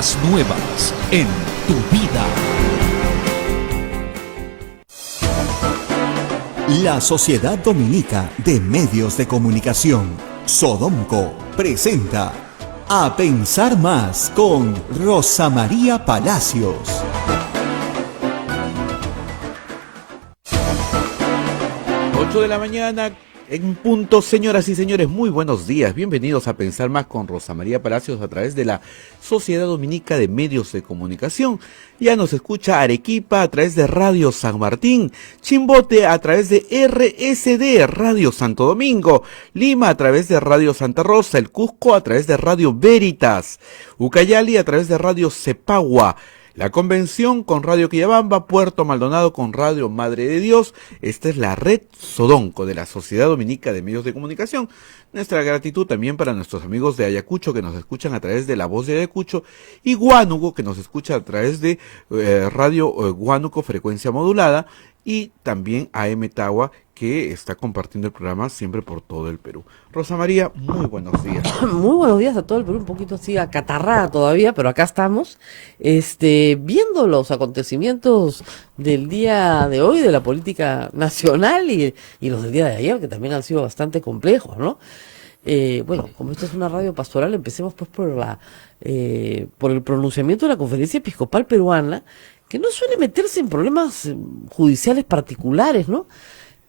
Nuevas en tu vida. La Sociedad Dominica de Medios de Comunicación, Sodomco, presenta A Pensar Más con Rosa María Palacios. Ocho de la mañana en punto. Señoras y señores, muy buenos días. Bienvenidos a Pensar Más con Rosa María Palacios a través de la Sociedad Dominica de Medios de Comunicación. Ya nos escucha Arequipa a través de Radio San Martín, Chimbote a través de RSD, Radio Santo Domingo, Lima a través de Radio Santa Rosa, el Cusco a través de Radio Veritas, Ucayali a través de Radio Cepagua, La Convención con Radio Quillabamba, Puerto Maldonado con Radio Madre de Dios. Esta es la red Sodonco de la Sociedad Dominica de Medios de Comunicación. Nuestra gratitud también para nuestros amigos de Ayacucho que nos escuchan a través de La Voz de Ayacucho y Huánuco que nos escucha a través de Radio Huánuco Frecuencia Modulada y también AM Tagua que está compartiendo el programa siempre por todo el Perú. Rosa María, muy buenos días. Muy buenos días a todo el Perú, un poquito así acatarrada todavía, pero acá estamos, viendo los acontecimientos del día de hoy, de la política nacional y los del día de ayer, que también han sido bastante complejos, ¿no? Bueno, como esto es una radio pastoral, empecemos pues por el pronunciamiento de la Conferencia Episcopal Peruana, que no suele meterse en problemas judiciales particulares, ¿no?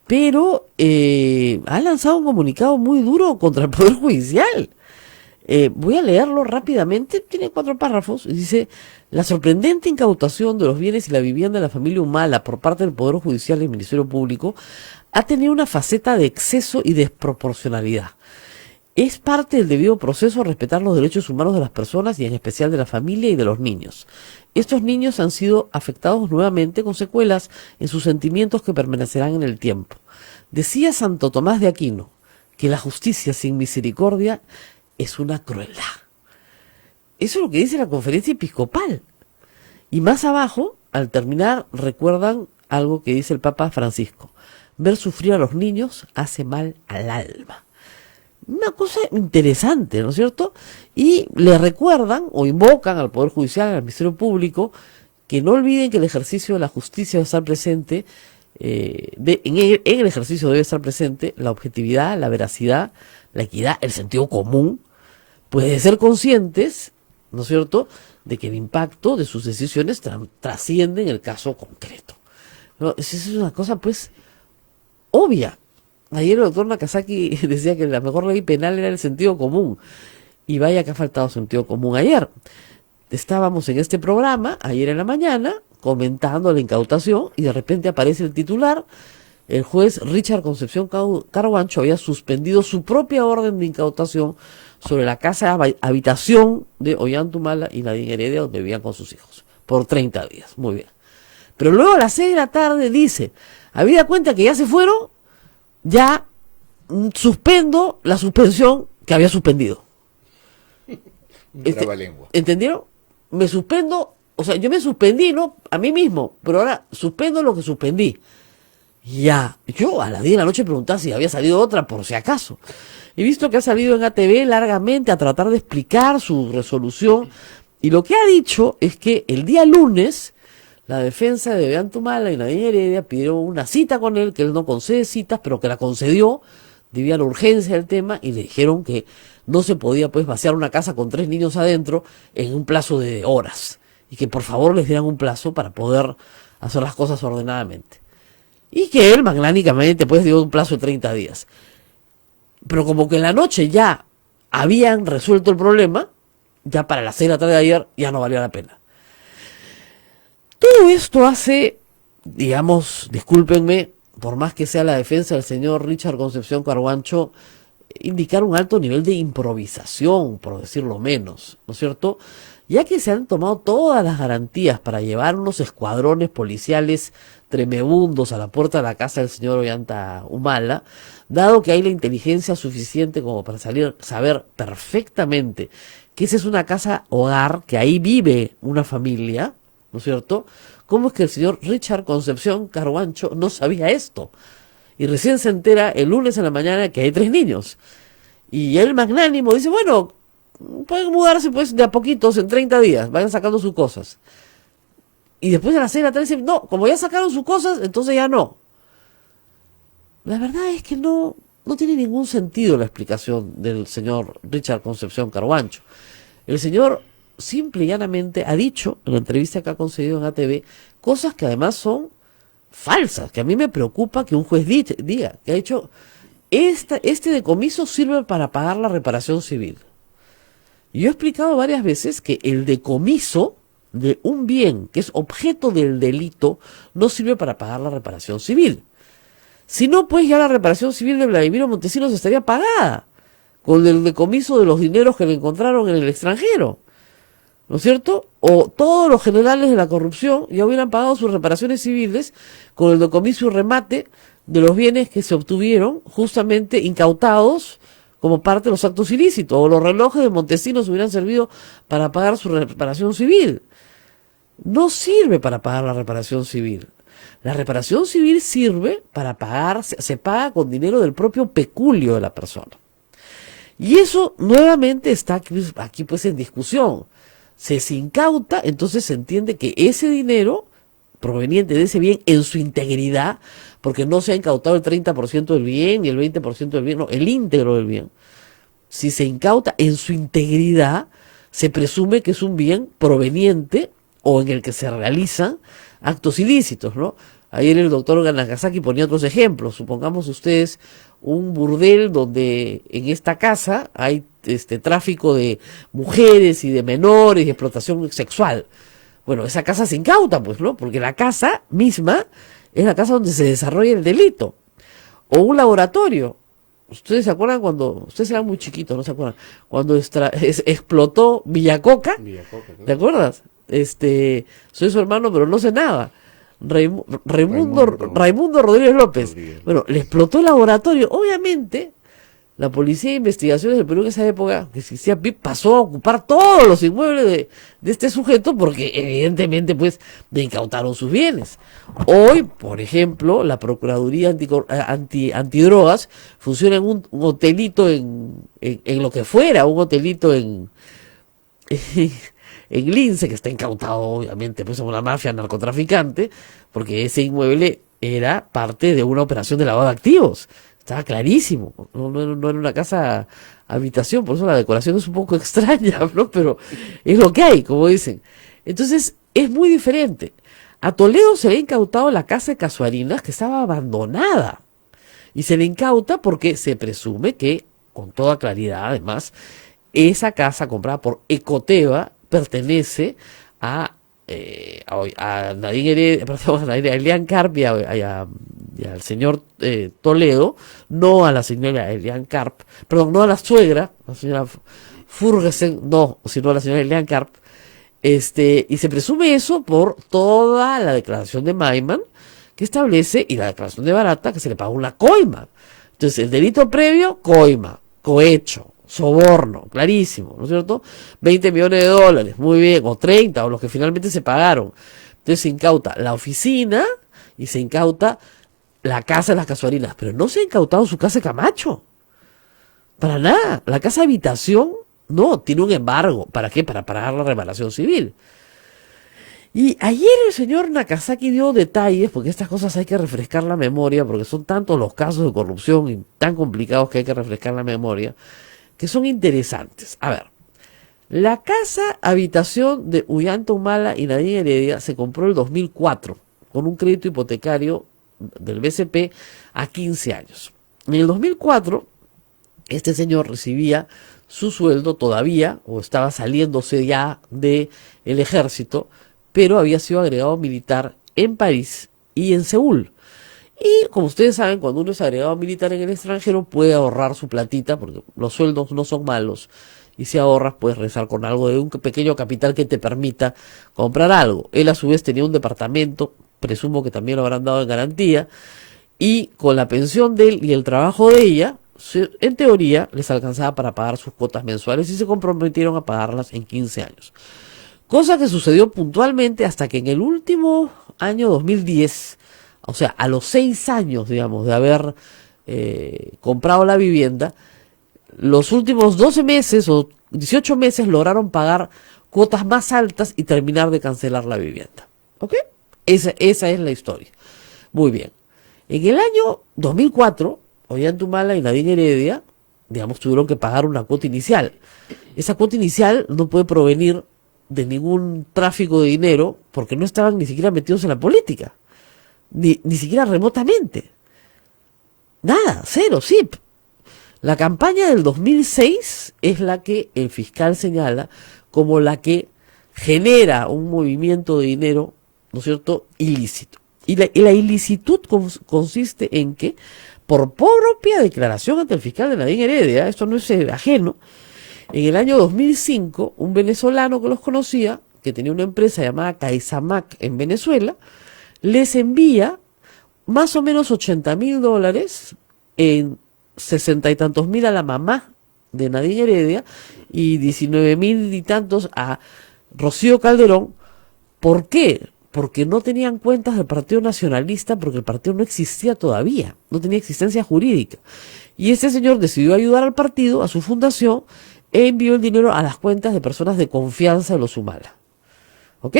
Pero ha lanzado un comunicado muy duro contra el Poder Judicial. Voy a leerlo rápidamente, tiene 4 párrafos, y dice: la sorprendente incautación de los bienes y la vivienda de la familia Humala por parte del Poder Judicial y el Ministerio Público ha tenido una faceta de exceso y desproporcionalidad. Es parte del debido proceso respetar los derechos humanos de las personas y en especial de la familia y de los niños. Estos niños han sido afectados nuevamente con secuelas en sus sentimientos que permanecerán en el tiempo. Decía Santo Tomás de Aquino que la justicia sin misericordia es una crueldad. Eso es lo que dice la Conferencia Episcopal. Y más abajo, al terminar, recuerdan algo que dice el Papa Francisco: ver sufrir a los niños hace mal al alma. Una cosa interesante, ¿no es cierto? Y le recuerdan o invocan al Poder Judicial, al Ministerio Público, que no olviden que el ejercicio de la justicia debe estar presente, en el ejercicio debe estar presente la objetividad, la veracidad, la equidad, el sentido común, pues de ser conscientes, ¿no es cierto?, de que el impacto de sus decisiones trasciende en el caso concreto, ¿no? Esa es una cosa, pues, obvia. Ayer el doctor Nakazaki decía que la mejor ley penal era el sentido común. Y vaya que ha faltado sentido común ayer. Estábamos en este programa, ayer en la mañana, comentando la incautación, y de repente aparece el titular: el juez Richard Concepción Carhuancho había suspendido su propia orden de incautación sobre la casa habitación de Ollantumala y Nadine Heredia, donde vivían con sus hijos, por 30 días. Muy bien. Pero luego a las 6 de la tarde dice: habida cuenta que ya se fueron, ya suspendo la suspensión que había suspendido. ¿Entendieron? Me suspendo, o sea, yo me suspendí, ¿no?, a mí mismo, pero ahora suspendo lo que suspendí. Ya, yo a las 10 de la noche preguntaba si había salido otra por si acaso. He visto que ha salido en ATV largamente a tratar de explicar su resolución, y lo que ha dicho es que el día lunes la defensa de Ollantumala y Nadine Heredia pidieron una cita con él, que él no concede citas, pero que la concedió debido a la urgencia del tema, y le dijeron que no se podía pues vaciar una casa con 3 niños adentro en un plazo de horas, y que por favor les dieran un plazo para poder hacer las cosas ordenadamente. Y que él magnánicamente pues dio un plazo de 30 días. Pero como que en la noche ya habían resuelto el problema, ya para las 6 de la tarde de ayer ya no valía la pena. Todo esto hace, digamos, discúlpenme, por más que sea la defensa del señor Richard Concepción Carhuancho, indicar un alto nivel de improvisación, por decirlo menos, ¿no es cierto? Ya que se han tomado todas las garantías para llevar unos escuadrones policiales tremebundos a la puerta de la casa del señor Ollanta Humala, dado que hay la inteligencia suficiente como para saber perfectamente que esa es una casa hogar, que ahí vive una familia, ¿no es cierto? ¿Cómo es que el señor Richard Concepción Carhuancho no sabía esto? Y recién se entera el lunes en la mañana que hay 3 niños. Y él magnánimo dice: bueno, pueden mudarse pues de a poquitos, en 30 días, vayan sacando sus cosas. Y después de las 6 de la tarde dicen, no, como ya sacaron sus cosas, entonces ya no. La verdad es que no tiene ningún sentido la explicación del señor Richard Concepción Carhuancho. El señor simple y llanamente ha dicho, en la entrevista que ha concedido en ATV, cosas que además son falsas, que a mí me preocupa que un juez diga, que ha hecho, este decomiso sirve para pagar la reparación civil. Y yo he explicado varias veces que el decomiso de un bien que es objeto del delito no sirve para pagar la reparación civil. Si no, pues ya la reparación civil de Vladimiro Montesinos estaría pagada con el decomiso de los dineros que le encontraron en el extranjero, ¿no es cierto? O todos los generales de la corrupción ya hubieran pagado sus reparaciones civiles con el decomiso y remate de los bienes que se obtuvieron justamente incautados como parte de los actos ilícitos, o los relojes de Montesinos hubieran servido para pagar su reparación civil. No sirve para pagar la reparación civil. La reparación civil sirve para pagar, se paga con dinero del propio peculio de la persona. Y eso nuevamente está aquí pues en discusión. Se incauta, entonces se entiende que ese dinero proveniente de ese bien en su integridad, porque no se ha incautado el 30% del bien ni el 20% del bien, no, el íntegro del bien. Si se incauta en su integridad, se presume que es un bien proveniente o en el que se realizan actos ilícitos, ¿no? Ayer el doctor Nagasaki ponía otros ejemplos. Supongamos ustedes un burdel donde en esta casa hay tráfico de mujeres y de menores y explotación sexual. Bueno, esa casa se incauta, pues, ¿no? Porque la casa misma es la casa donde se desarrolla el delito. O un laboratorio. ¿Ustedes se acuerdan cuando, ustedes eran muy chiquitos, no se acuerdan? Cuando explotó Villacoca, ¿no? ¿Te acuerdas? Soy su hermano, pero no sé nada. Raimundo Rodríguez López. Bueno, le explotó el laboratorio. Obviamente, la Policía de Investigaciones del Perú en esa época, que existía PIP, pasó a ocupar todos los inmuebles de este sujeto porque evidentemente pues le incautaron sus bienes. Hoy, por ejemplo, la Procuraduría Antidrogas funciona en un hotelito en lo que fuera, un hotelito en Lince, que está incautado obviamente pues una mafia narcotraficante, porque ese inmueble era parte de una operación de lavado de activos. Estaba clarísimo, no era una casa habitación, por eso la decoración es un poco extraña, ¿no? Pero es lo que hay, como dicen. Entonces, es muy diferente. A Toledo se le ha incautado la casa de Casuarinas, que estaba abandonada. Y se le incauta porque se presume que, con toda claridad además, esa casa comprada por Ecoteva pertenece a Nadine Heredia, perdón, a Elian Carp y al señor Toledo, no a la señora Elian Carp, perdón, no a la suegra, la señora Furgesen, no, sino a la señora Elian Carp, y se presume eso por toda la declaración de Maiman que establece, y la declaración de Barata, que se le pagó una coima. Entonces, el delito previo, coima, cohecho, soborno, clarísimo, ¿no es cierto? 20 millones de dólares, muy bien, o 30, o los que finalmente se pagaron. Entonces se incauta la oficina y se incauta la casa de las Casuarinas, pero no se ha incautado su casa de Camacho. Para nada. La casa de habitación, no, tiene un embargo. ¿Para qué? Para pagar la reparación civil. Y ayer el señor Nagasaki dio detalles, porque estas cosas hay que refrescar la memoria, porque son tantos los casos de corrupción y tan complicados que hay que refrescar la memoria, que son interesantes. A ver, la casa habitación de Ullanta Humala y Nadine Heredia se compró en el 2004 con un crédito hipotecario del BCP a 15 años. En el 2004, este señor recibía su sueldo todavía, o estaba saliéndose ya del ejército, pero había sido agregado militar en París y en Seúl. Y como ustedes saben, cuando uno es agregado militar en el extranjero puede ahorrar su platita, porque los sueldos no son malos, y si ahorras puedes rezar con algo de un pequeño capital que te permita comprar algo. Él a su vez tenía un departamento, presumo que también lo habrán dado en garantía, y con la pensión de él y el trabajo de ella, en teoría les alcanzaba para pagar sus cuotas mensuales y se comprometieron a pagarlas en 15 años. Cosa que sucedió puntualmente hasta que en el último año 2010, o sea, a los 6 años, digamos, de haber comprado la vivienda, los últimos 12 meses o 18 meses lograron pagar cuotas más altas y terminar de cancelar la vivienda. ¿Ok? Esa es la historia. Muy bien. En el año 2004, Ollantaytamala y Nadine Heredia, digamos, tuvieron que pagar una cuota inicial. Esa cuota inicial no puede provenir de ningún tráfico de dinero porque no estaban ni siquiera metidos en la política. Ni siquiera remotamente. Nada, cero, zip. La campaña del 2006 es la que el fiscal señala como la que genera un movimiento de dinero, ¿no es cierto?, ilícito. Y la ilicitud consiste en que, por propia declaración ante el fiscal de Nadine Heredia, esto no es ajeno, en el año 2005, un venezolano que los conocía, que tenía una empresa llamada Caizamac en Venezuela, les envía más o menos $80.000 en 60 y tantos mil a la mamá de Nadine Heredia y 19.000 y tantos a Rocío Calderón. ¿Por qué? Porque no tenían cuentas del Partido Nacionalista, porque el partido no existía todavía, no tenía existencia jurídica. Y este señor decidió ayudar al partido, a su fundación, e envió el dinero a las cuentas de personas de confianza de los Humala. ¿Ok?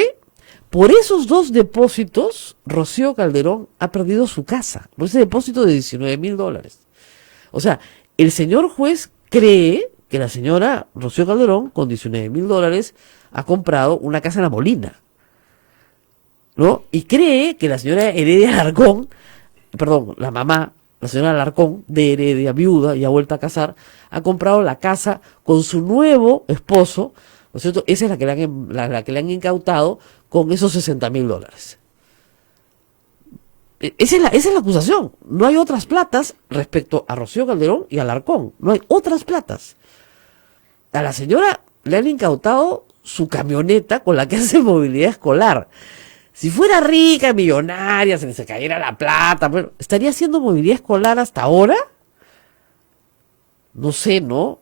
Por esos dos depósitos, Rocío Calderón ha perdido su casa, por ese depósito de $19.000. O sea, el señor juez cree que la señora Rocío Calderón, con $19.000, ha comprado una casa en La Molina, ¿no? Y cree que la señora Heredia Alarcón, perdón, la mamá, la señora Alarcón, de Heredia, viuda y ha vuelto a casar, ha comprado la casa con su nuevo esposo, ¿no es cierto? Esa es la que le han incautado con esos $60.000. Esa es la acusación. No hay otras platas respecto a Rocío Calderón y Alarcón. No hay otras platas. A la señora le han incautado su camioneta con la que hace movilidad escolar. Si fuera rica, millonaria, se le cayera la plata, bueno, ¿estaría haciendo movilidad escolar hasta ahora? No sé, ¿no?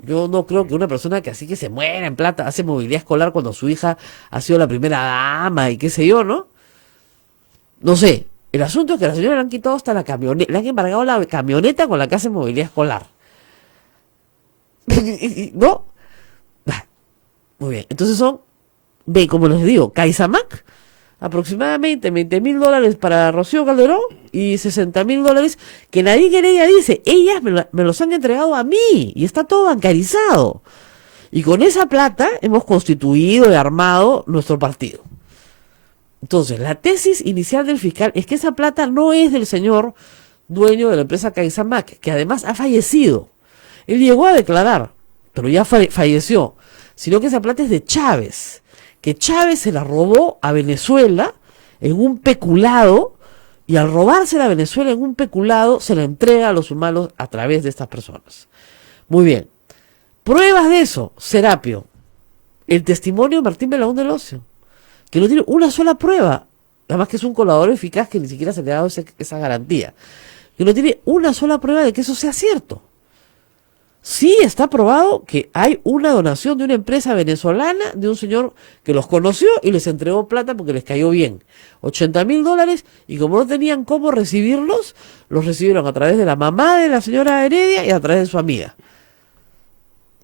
Yo no creo que una persona que así que se muera en plata hace movilidad escolar cuando su hija ha sido la primera dama y qué sé yo, ¿no? No sé. El asunto es que a la señora le han quitado hasta la camioneta, le han embargado la camioneta con la que hace movilidad escolar. ¿No? Muy bien. Entonces como les digo, Caizamac, aproximadamente $20.000 para Rocío Calderón y $60.000 que Nadine Heredia dice, ellas me los han entregado a mí y está todo bancarizado. Y con esa plata hemos constituido y armado nuestro partido. Entonces, la tesis inicial del fiscal es que esa plata no es del señor dueño de la empresa Caizamac, que además ha fallecido. Él llegó a declarar, pero ya falleció, sino que esa plata es de Chávez, que Chávez se la robó a Venezuela en un peculado, y al robársela a Venezuela en un peculado, se la entrega a los humanos a través de estas personas. Muy bien. Pruebas de eso, Serapio. El testimonio de Martín Belaúnde del Ocio, que no tiene una sola prueba, además que es un colaborador eficaz que ni siquiera se le ha dado esa garantía, que no tiene una sola prueba de que eso sea cierto. Sí está probado que hay una donación de una empresa venezolana de un señor que los conoció y les entregó plata porque les cayó bien. $80.000, y como no tenían cómo recibirlos, los recibieron a través de la mamá de la señora Heredia y a través de su amiga.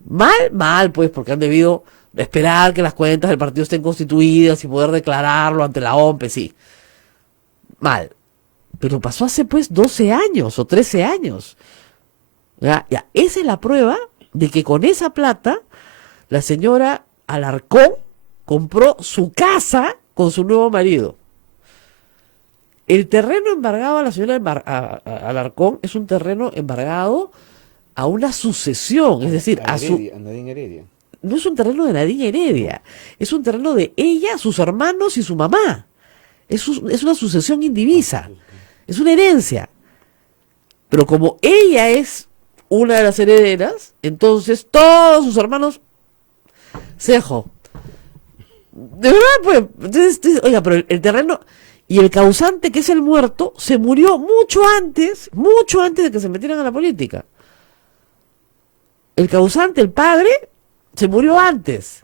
Mal, pues, porque han debido esperar que las cuentas del partido estén constituidas y poder declararlo ante la OMPE, sí. Mal. Pero pasó hace, pues, 12 años o 13 años. Ya, esa es la prueba de que con esa plata la señora Alarcón compró su casa con su nuevo marido. El terreno embargado a la señora Alarcón es un terreno embargado a una sucesión, es decir, a Nadine Heredia. No es un terreno de Nadine Heredia, es un terreno de ella, sus hermanos y su mamá. Es una sucesión indivisa, es una herencia. Pero como ella es una de las herederas, entonces todos sus hermanos se dejó. De verdad, pues, entonces, oiga, pero el terreno y el causante, que es el muerto, se murió mucho antes de que se metieran a la política. El causante, el padre, se murió antes.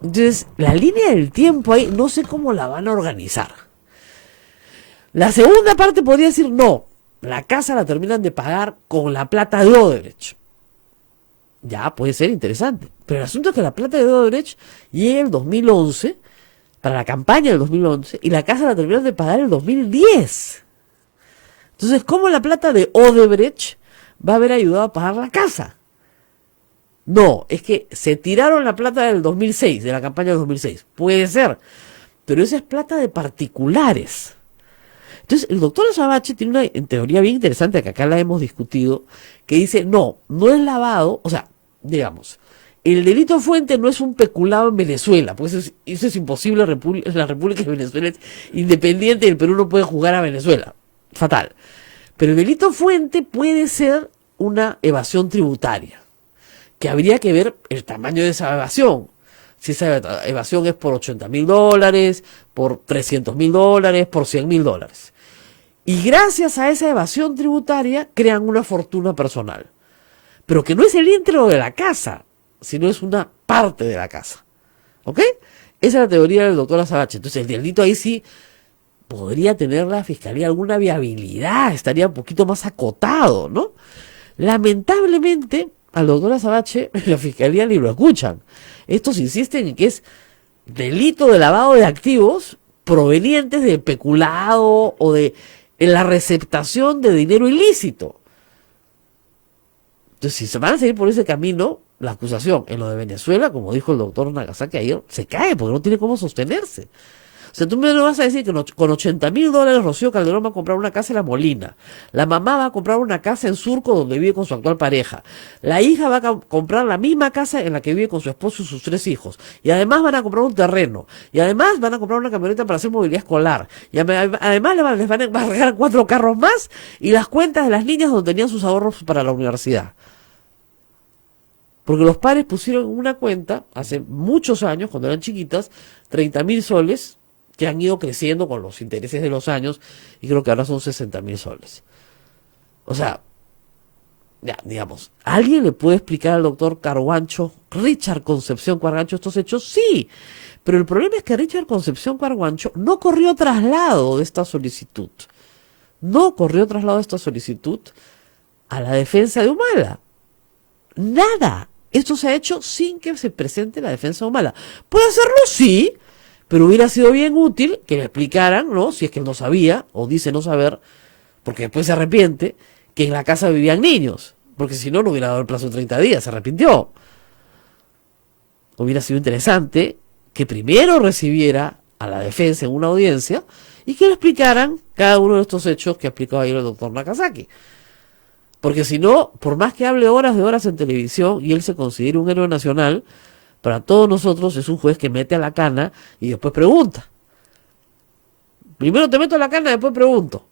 Entonces, la línea del tiempo ahí, no sé cómo la van a organizar. La segunda parte podría decir, no, la casa la terminan de pagar con la plata de Odebrecht. ya puede ser interesante. Pero el asunto es que la plata de Odebrecht llega el 2011, para la campaña del 2011, y la casa la terminaron de pagar el 2010. Entonces, ¿cómo la plata de Odebrecht va a haber ayudado a pagar la casa? No, es que se tiraron la plata del 2006, de la campaña del 2006. Puede ser, pero esa es plata de particulares. Entonces, el doctor Azabache tiene una en teoría bien interesante, que acá la hemos discutido, que dice, no es lavado, o sea, digamos, el delito fuente no es un peculado en Venezuela, porque eso es imposible, la República de Venezuela es independiente y el Perú no puede jugar a Venezuela. Fatal. Pero el delito fuente puede ser una evasión tributaria, que habría que ver el tamaño de esa evasión. Si esa evasión es por $80.000, por $300.000, por $100.000. Y gracias a esa evasión tributaria crean una fortuna personal. Pero que no es el íntegro de la casa, sino es una parte de la casa. ¿Ok? Esa es la teoría del doctor Azabache. Entonces el delito ahí sí podría tener la fiscalía alguna viabilidad, estaría un poquito más acotado, ¿no? Lamentablemente, al doctor Azabache, la fiscalía ni lo escuchan. Estos insisten en que es delito de lavado de activos provenientes de peculado o de la receptación de dinero ilícito. Entonces, si se van a seguir por ese camino, la acusación en lo de Venezuela, como dijo el doctor Nagasaki ayer, se cae porque no tiene cómo sostenerse. O sea, tú me lo vas a decir que con $80.000 Rocío Calderón va a comprar una casa en La Molina. La mamá va a comprar una casa en Surco donde vive con su actual pareja. La hija va a comprar la misma casa en la que vive con su esposo y sus 3 hijos. Y además van a comprar un terreno. Y además van a comprar una camioneta para hacer movilidad escolar. Y además les van a regalar 4 carros más y las cuentas de las niñas donde tenían sus ahorros para la universidad. Porque los padres pusieron en una cuenta, hace muchos años, cuando eran chiquitas, 30.000 soles, que han ido creciendo con los intereses de los años, y creo que ahora son 60.000 soles. O sea, ya, digamos, ¿alguien le puede explicar al doctor Carguancho, Richard Concepción Carguancho, estos hechos? Sí, pero el problema es que Richard Concepción Carguancho no corrió traslado de esta solicitud. No corrió traslado de esta solicitud a la defensa de Humala. Nada. Esto se ha hecho sin que se presente la defensa de Humala. ¿Puede hacerlo? Sí. Pero hubiera sido bien útil que le explicaran, ¿no? Si es que él no sabía, o dice no saber, porque después se arrepiente, que en la casa vivían niños. Porque si no, no hubiera dado el plazo de 30 días, se arrepintió. Hubiera sido interesante que primero recibiera a la defensa en una audiencia y que le explicaran cada uno de estos hechos que ha explicado ayer el doctor Nagasaki. Porque si no, por más que hable horas de horas en televisión y él se considere un héroe nacional, para todos nosotros es un juez que mete a la cana y después pregunta. Primero te meto a la cana, después pregunto.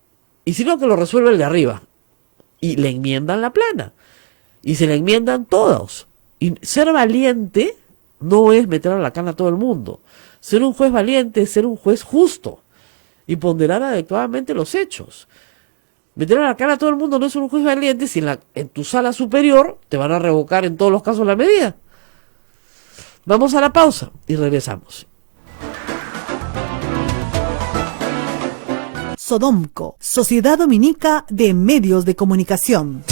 Y si no, que lo resuelve el de arriba. Y le enmiendan la plana. Y se le enmiendan todos. Y ser valiente no es meter a la cana a todo el mundo. Ser un juez valiente es ser un juez justo y ponderar adecuadamente los hechos. Meter a la cana a todo el mundo no es un juez valiente si en tu sala superior te van a revocar en todos los casos la medida. Vamos a la pausa y regresamos. Sodomco, Sociedad Dominica de Medios de Comunicación.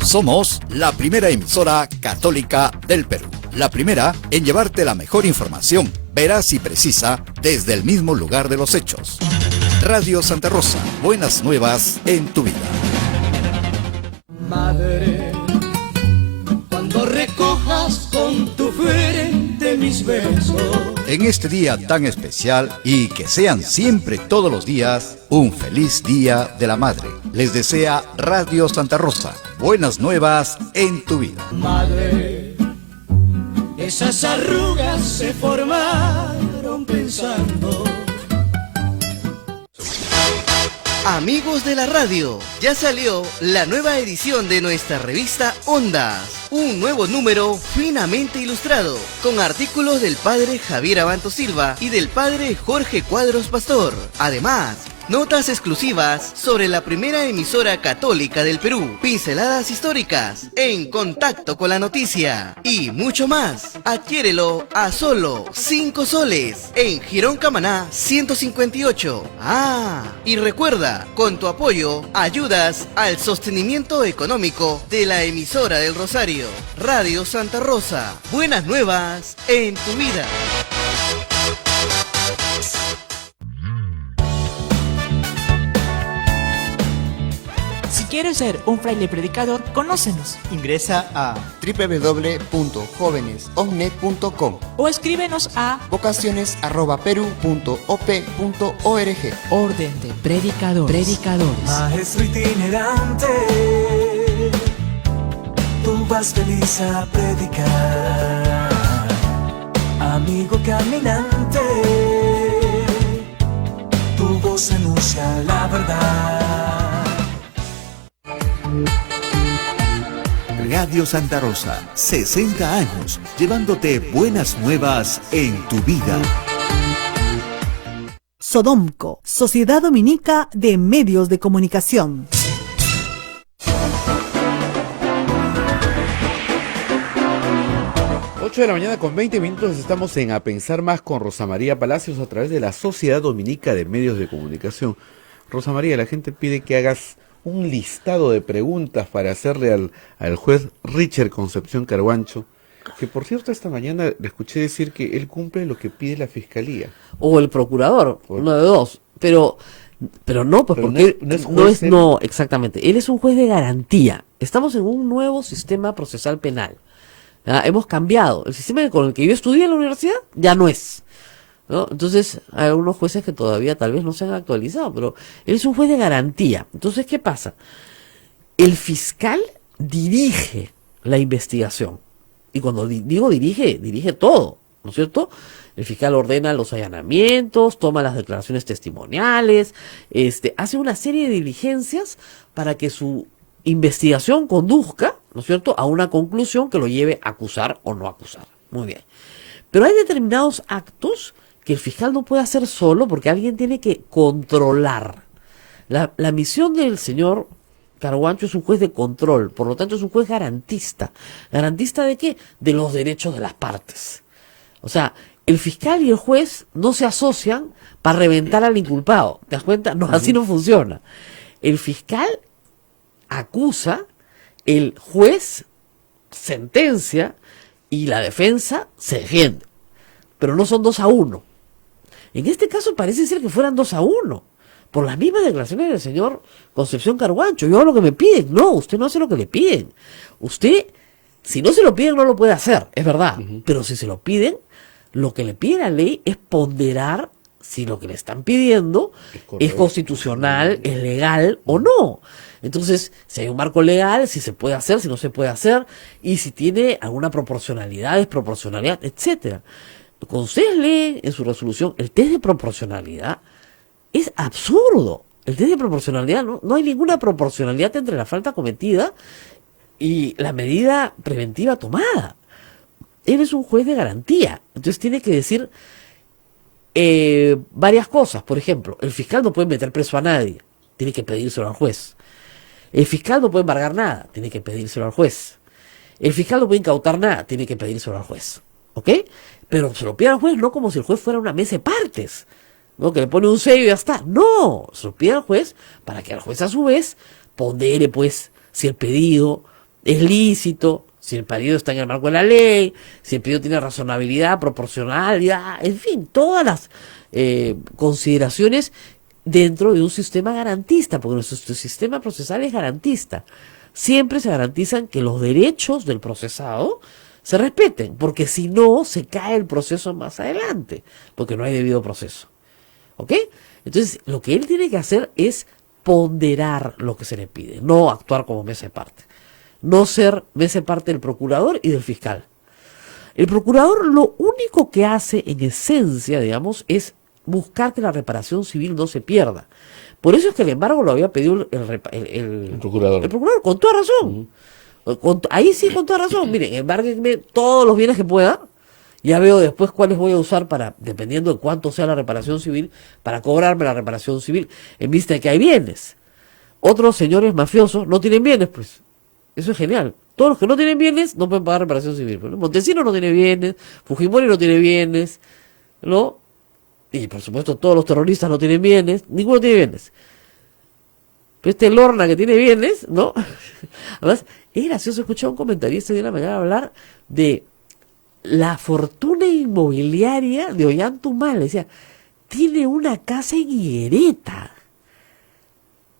Somos la primera emisora católica del Perú. La primera en llevarte la mejor información, veraz y precisa, desde el mismo lugar de los hechos. Radio Santa Rosa, buenas nuevas en tu vida. Madre, cuando recojas con tu frente mis besos. En este día tan especial y que sean siempre todos los días un feliz Día de la Madre. Les desea Radio Santa Rosa. Buenas nuevas en tu vida. Madre, esas arrugas se formaron pensando. Amigos de la radio, ya salió la nueva edición de nuestra revista Ondas. Un nuevo número finamente ilustrado, con artículos del padre Javier Abanto Silva y del padre Jorge Cuadros Pastor. Además, notas exclusivas sobre la primera emisora católica del Perú, pinceladas históricas, en contacto con la noticia y mucho más. Adquiérelo a solo 5 soles en Girón Camaná 158. Y recuerda, con tu apoyo ayudas al sostenimiento económico de la emisora del Rosario, Radio Santa Rosa. Buenas nuevas en tu vida. Si quieres ser un fraile predicador, conócenos. Ingresa a www.jovenesognet.com O escríbenos a vocaciones@peru.op.org. Orden de Predicadores. Maestro itinerante, tú vas feliz a predicar. Amigo caminante, tu voz anuncia la verdad. Radio Santa Rosa, 60 años, llevándote buenas nuevas en tu vida. Sodomco, Sociedad Dominica de Medios de Comunicación. De la mañana con 20 minutos estamos en A Pensar Más con Rosa María Palacios a través de la Sociedad Dominica de Medios de Comunicación. Rosa María, la gente pide que hagas un listado de preguntas para hacerle al juez Richard Concepción Carhuancho, que por cierto esta mañana le escuché decir que él cumple lo que pide la Fiscalía. O el procurador, uno de dos. Pero no, pues Pero porque no es exactamente. Él es un juez de garantía. Estamos en un nuevo sistema procesal penal. Hemos cambiado. El sistema con el que yo estudié en la universidad ya no es, ¿no? Entonces, hay algunos jueces que todavía tal vez no se han actualizado, pero él es un juez de garantía. Entonces, ¿qué pasa? El fiscal dirige la investigación. Y cuando digo dirige todo, ¿no es cierto? El fiscal ordena los allanamientos, toma las declaraciones testimoniales, hace una serie de diligencias para que su investigación conduzca, ¿no es cierto?, a una conclusión que lo lleve a acusar o no acusar. Muy bien. Pero hay determinados actos que el fiscal no puede hacer solo porque alguien tiene que controlar. La misión del señor Carhuancho es un juez de control, por lo tanto es un juez garantista. ¿Garantista de qué? De los derechos de las partes. O sea, el fiscal y el juez no se asocian para reventar al inculpado. ¿Te das cuenta? No, así no funciona. El fiscal acusa, el juez sentencia y la defensa se defiende. Pero no son 2-1. En este caso parece ser que fueran 2-1. Por las mismas declaraciones del señor Concepción Carhuancho. Yo hago lo que me piden. No, usted no hace lo que le piden. Usted, si no se lo piden, no lo puede hacer. Es verdad. Pero si se lo piden, lo que le pide la ley es ponderar si lo que le están pidiendo es constitucional, es legal o no. Entonces, si hay un marco legal, si se puede hacer, si no se puede hacer, y si tiene alguna proporcionalidad, desproporcionalidad, etcétera. Cuando ustedes leen en su resolución el test de proporcionalidad, es absurdo. El test de proporcionalidad, no hay ninguna proporcionalidad entre la falta cometida y la medida preventiva tomada. Él es un juez de garantía, entonces tiene que decir varias cosas. Por ejemplo, el fiscal no puede meter preso a nadie, tiene que pedírselo al juez. El fiscal no puede embargar nada, tiene que pedírselo al juez. El fiscal no puede incautar nada, tiene que pedírselo al juez. ¿Ok? Pero se lo pide al juez no como si el juez fuera una mesa de partes, ¿no? Que le pone un sello y ya está. No, se lo pide al juez para que el juez a su vez pondere pues si el pedido es lícito, si el pedido está en el marco de la ley, si el pedido tiene razonabilidad, proporcionalidad, en fin, todas las consideraciones dentro de un sistema garantista, porque nuestro sistema procesal es garantista. Siempre se garantizan que los derechos del procesado se respeten, porque si no, se cae el proceso más adelante, porque no hay debido proceso. ¿Ok? Entonces, lo que él tiene que hacer es ponderar lo que se le pide, no actuar como mesa de parte. No ser mesa de parte del procurador y del fiscal. El procurador lo único que hace en esencia, digamos, es buscar que la reparación civil no se pierda. Por eso es que el embargo lo había pedido el procurador. El procurador, con toda razón. Ahí sí, con toda razón. Miren, embárguenme todos los bienes que pueda Ya veo después cuáles voy a usar para, dependiendo de cuánto sea la reparación civil, para cobrarme la reparación civil, en vista de que hay bienes. Otros señores mafiosos no tienen bienes, pues. Eso es genial. Todos los que no tienen bienes no pueden pagar reparación civil. ¿No? Montesinos no tiene bienes, Fujimori no tiene bienes, ¿no? Y por supuesto todos los terroristas no tienen bienes, ninguno tiene bienes. Pero este Lorna que tiene bienes, ¿no? Además, es gracioso escuchar a un comentarista de la mañana hablar de la fortuna inmobiliaria de Ollantaytambo. Decía, tiene una casa en Higuereta.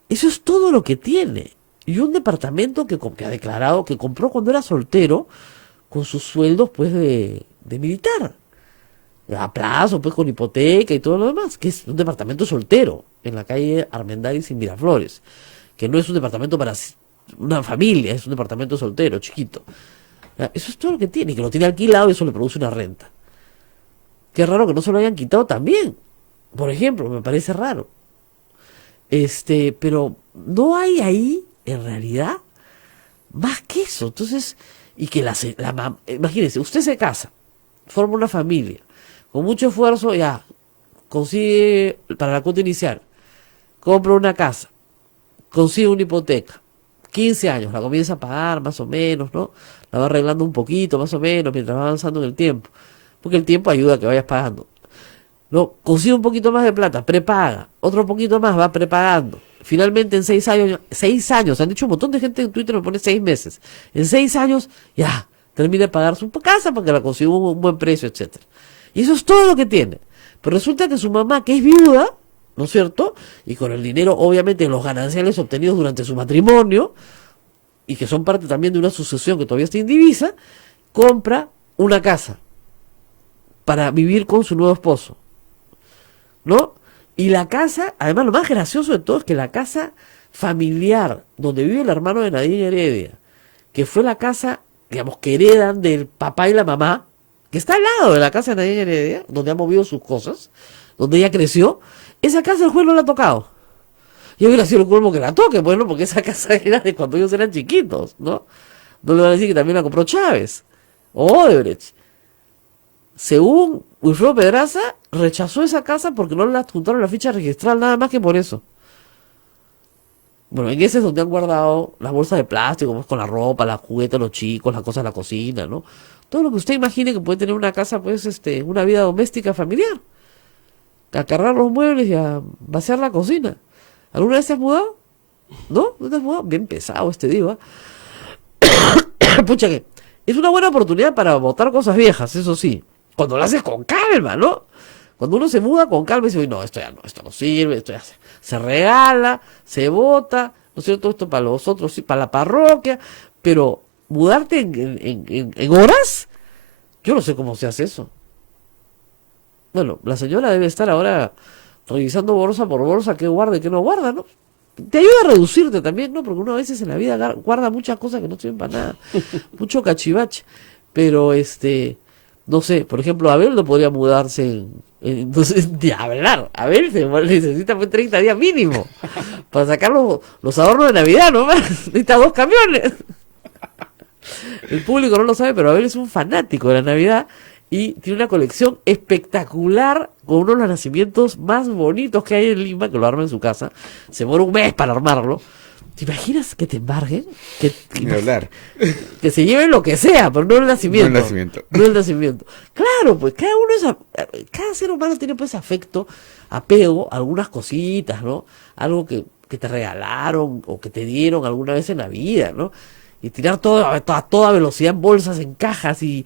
Eso es todo lo que tiene. Y un departamento que ha declarado que compró cuando era soltero, con sus sueldos pues de militar. A plazo, pues con hipoteca y todo lo demás, que es un departamento soltero, en la calle Armendáriz y Miraflores, que no es un departamento para una familia, es un departamento soltero, chiquito. Eso es todo lo que tiene, y que lo tiene alquilado y eso le produce una renta. Qué raro que no se lo hayan quitado también, por ejemplo, me parece raro. Pero no hay ahí, en realidad, más que eso. Entonces, y que imagínense, usted se casa, forma una familia, con mucho esfuerzo, ya, consigue para la cuota inicial, compra una casa, consigue una hipoteca, 15 años, la comienza a pagar más o menos, ¿no? La va arreglando un poquito, más o menos, mientras va avanzando en el tiempo, porque el tiempo ayuda a que vayas pagando. No, consigue un poquito más de plata, prepaga, otro poquito más, va prepagando. Finalmente en 6 años, han dicho un montón de gente en Twitter, me pone 6 meses. En 6 años, ya, termina de pagar su casa porque la consiguió un buen precio, etcétera. Y eso es todo lo que tiene. Pero resulta que su mamá, que es viuda, ¿no es cierto? Y con el dinero, obviamente, los gananciales obtenidos durante su matrimonio, y que son parte también de una sucesión que todavía está indivisa, compra una casa para vivir con su nuevo esposo, ¿no? Y la casa, además lo más gracioso de todo es que la casa familiar donde vive el hermano de Nadine Heredia, que fue la casa, digamos, que heredan del papá y la mamá, que está al lado de la casa de Nadine Heredia, donde ha movido sus cosas, donde ella creció, esa casa el juez no la ha tocado. Y hubiera sido el colmo que la toque, bueno, porque esa casa era de cuando ellos eran chiquitos, ¿no? No le van a decir que también la compró Chávez o Odebrecht. Según Wilfredo Pedraza, rechazó esa casa porque no le adjuntaron la ficha registral, nada más que por eso. Bueno, en ese es donde han guardado las bolsas de plástico, pues, con la ropa, la juguetes, los chicos, las cosas de la cocina, ¿no? Todo lo que usted imagine que puede tener una casa, pues, una vida doméstica familiar. A cargar los muebles y a vaciar la cocina. ¿Alguna vez te has mudado? ¿No? ¿No te has mudado? Bien pesado digo, ¿eh? Pucha que es una buena oportunidad para botar cosas viejas, eso sí. Cuando lo haces con calma, ¿no? Cuando uno se muda con calma y dice, no, esto no sirve, esto ya se regala, se bota, ¿no es cierto? Esto para los otros, sí, para la parroquia, pero mudarte en horas, yo no sé cómo se hace eso. Bueno, la señora debe estar ahora revisando bolsa por bolsa qué guarda y qué no guarda, ¿no? Te ayuda a reducirte también, ¿no? Porque uno a veces en la vida guarda muchas cosas que no sirven para nada, mucho cachivache, pero no sé, por ejemplo, Abel no podría mudarse entonces, de hablar. Abel necesita 30 días mínimo para sacar los adornos de Navidad, ¿no? Necesita 2 camiones. El público no lo sabe, pero Abel es un fanático de la Navidad y tiene una colección espectacular con uno de los nacimientos más bonitos que hay en Lima, que lo arma en su casa. Se demora un mes para armarlo. ¿Te imaginas que te embarguen? Que se lleven lo que sea, pero no el nacimiento. No el nacimiento. Claro, pues cada ser humano tiene pues afecto, apego a algunas cositas, ¿no? Algo que te regalaron o que te dieron alguna vez en la vida, ¿no? Y tirar todo a toda velocidad en bolsas, en cajas y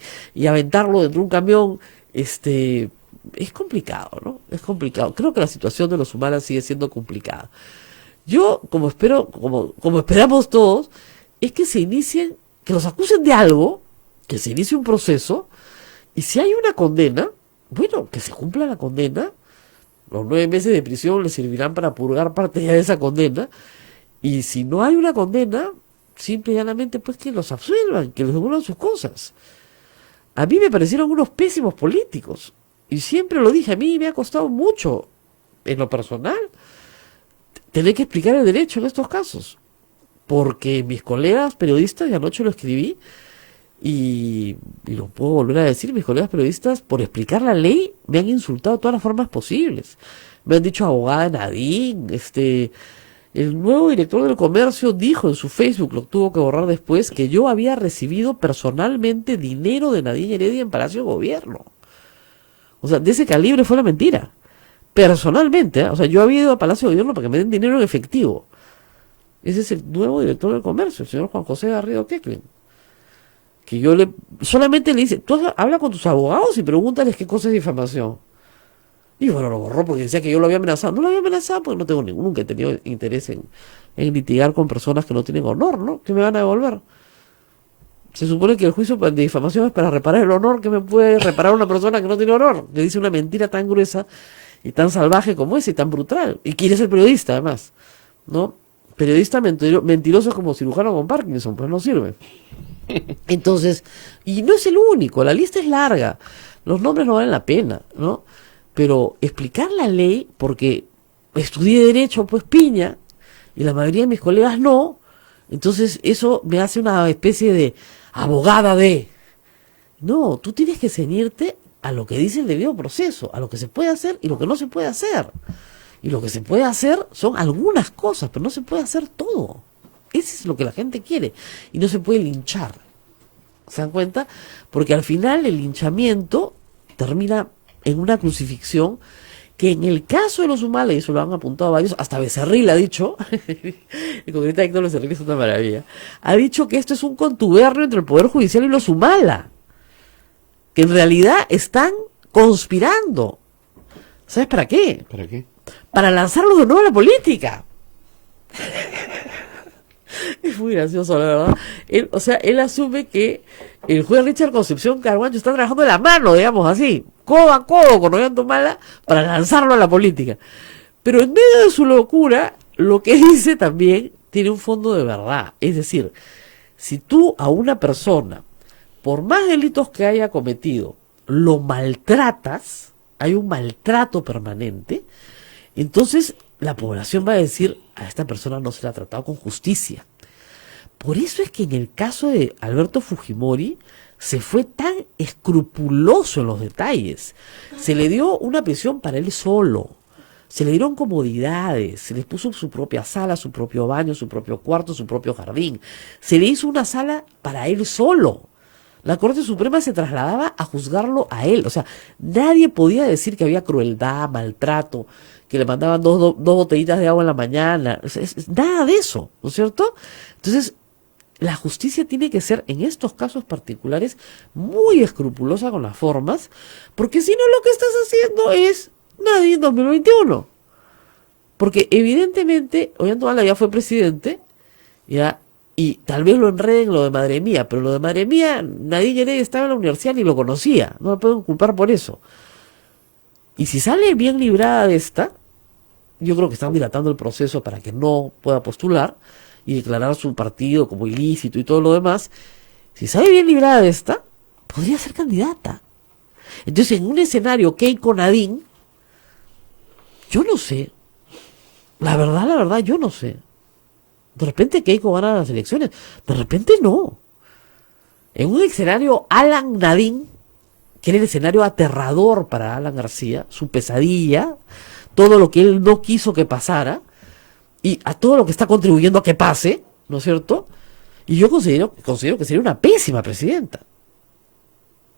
aventarlo dentro de un camión, es complicado, ¿no? Es complicado. Creo que la situación de los humanos sigue siendo complicada. Yo, como esperamos todos, es que que los acusen de algo, que se inicie un proceso, y si hay una condena, bueno, que se cumpla la condena, los 9 meses de prisión les servirán para purgar parte ya de esa condena, y si no hay una condena, simple y llanamente, pues que los absuelvan, que les devuelvan sus cosas. A mí me parecieron unos pésimos políticos, y siempre lo dije, a mí me ha costado mucho, en lo personal, tener que explicar el derecho en estos casos, porque mis colegas periodistas, y anoche lo escribí, Y lo puedo volver a decir, mis colegas periodistas, por explicar la ley, me han insultado de todas las formas posibles. Me han dicho abogada de Nadine, el nuevo director del comercio dijo en su Facebook, lo tuvo que borrar después, que yo había recibido personalmente dinero de Nadine Heredia en Palacio de Gobierno. O sea, de ese calibre fue la mentira. Personalmente, ¿eh? O sea, yo había ido a Palacio de Gobierno para que me den dinero en efectivo. Ese es el nuevo director del comercio, el señor Juan José Garrido Queclin. Que yo solamente le dice, tú habla con tus abogados y pregúntales qué cosa es difamación. Y bueno, lo borró porque decía que yo lo había amenazado. No lo había amenazado porque no tengo nunca he tenido interés en litigar con personas que no tienen honor, ¿no? Que me van a devolver. Se supone que el juicio de difamación es para reparar el honor que me puede reparar una persona que no tiene honor. Le dice una mentira tan gruesa y tan salvaje como esa y tan brutal. Y quiere ser periodista, además, ¿no? Periodista mentiroso es como cirujano con Parkinson, pues no sirve. Entonces, y no es el único, la lista es larga. Los nombres no valen la pena, ¿no? Pero explicar la ley, porque estudié Derecho, pues piña, y la mayoría de mis colegas no, entonces eso me hace una especie de abogada de... No, tú tienes que ceñirte a lo que dice el debido proceso, a lo que se puede hacer y lo que no se puede hacer. Y lo que se puede hacer son algunas cosas, pero no se puede hacer todo. Eso es lo que la gente quiere. Y no se puede linchar. ¿Se dan cuenta? Porque al final el linchamiento termina en una crucifixión que en el caso de los Humala, y eso lo han apuntado varios, hasta Becerril ha dicho, el congresista Héctor Becerril es una maravilla, ha dicho que esto es un contubernio entre el Poder Judicial y los Humala, que en realidad están conspirando. ¿Sabes para qué? ¿Para qué? Para lanzarlos de nuevo a la política. Es muy gracioso, la verdad. Él asume que el juez Richard Concepción Carguancho está trabajando de la mano, digamos así, codo a codo con Ollanta Humala para lanzarlo a la política. Pero en medio de su locura, lo que dice también tiene un fondo de verdad. Es decir, si tú a una persona, por más delitos que haya cometido, lo maltratas, hay un maltrato permanente, entonces la población va a decir, a esta persona no se la ha tratado con justicia. Por eso es que en el caso de Alberto Fujimori se fue tan escrupuloso en los detalles. Se le dio una prisión para él solo, se le dieron comodidades, se le puso su propia sala, su propio baño, su propio cuarto, su propio jardín. Se le hizo una sala para él solo. La Corte Suprema se trasladaba a juzgarlo a él. O sea, nadie podía decir que había crueldad, maltrato, que le mandaban dos botellitas de agua en la mañana. O sea, nada de eso, ¿no es cierto? Entonces, la justicia tiene que ser, en estos casos particulares, muy escrupulosa con las formas, porque si no lo que estás haciendo es nadie en 2021. Porque evidentemente, Ollanta Humala ya fue presidente, ya, y tal vez lo enreden lo de Madre Mía, pero lo de Madre Mía, Nadine Heredia estaba en la universidad ni lo conocía, no me pueden culpar por eso. Y si sale bien librada de esta, yo creo que están dilatando el proceso para que no pueda postular y declarar su partido como ilícito y todo lo demás. Si sale bien librada de esta, podría ser candidata. Entonces, en un escenario Keiko Nadine, yo no sé. La verdad, yo no sé. De repente Keiko gana las elecciones, de repente no. En un escenario Alan Nadine, que era el escenario aterrador para Alan García, su pesadilla, todo lo que él no quiso que pasara, y a todo lo que está contribuyendo a que pase, ¿no es cierto? Y yo considero que sería una pésima presidenta,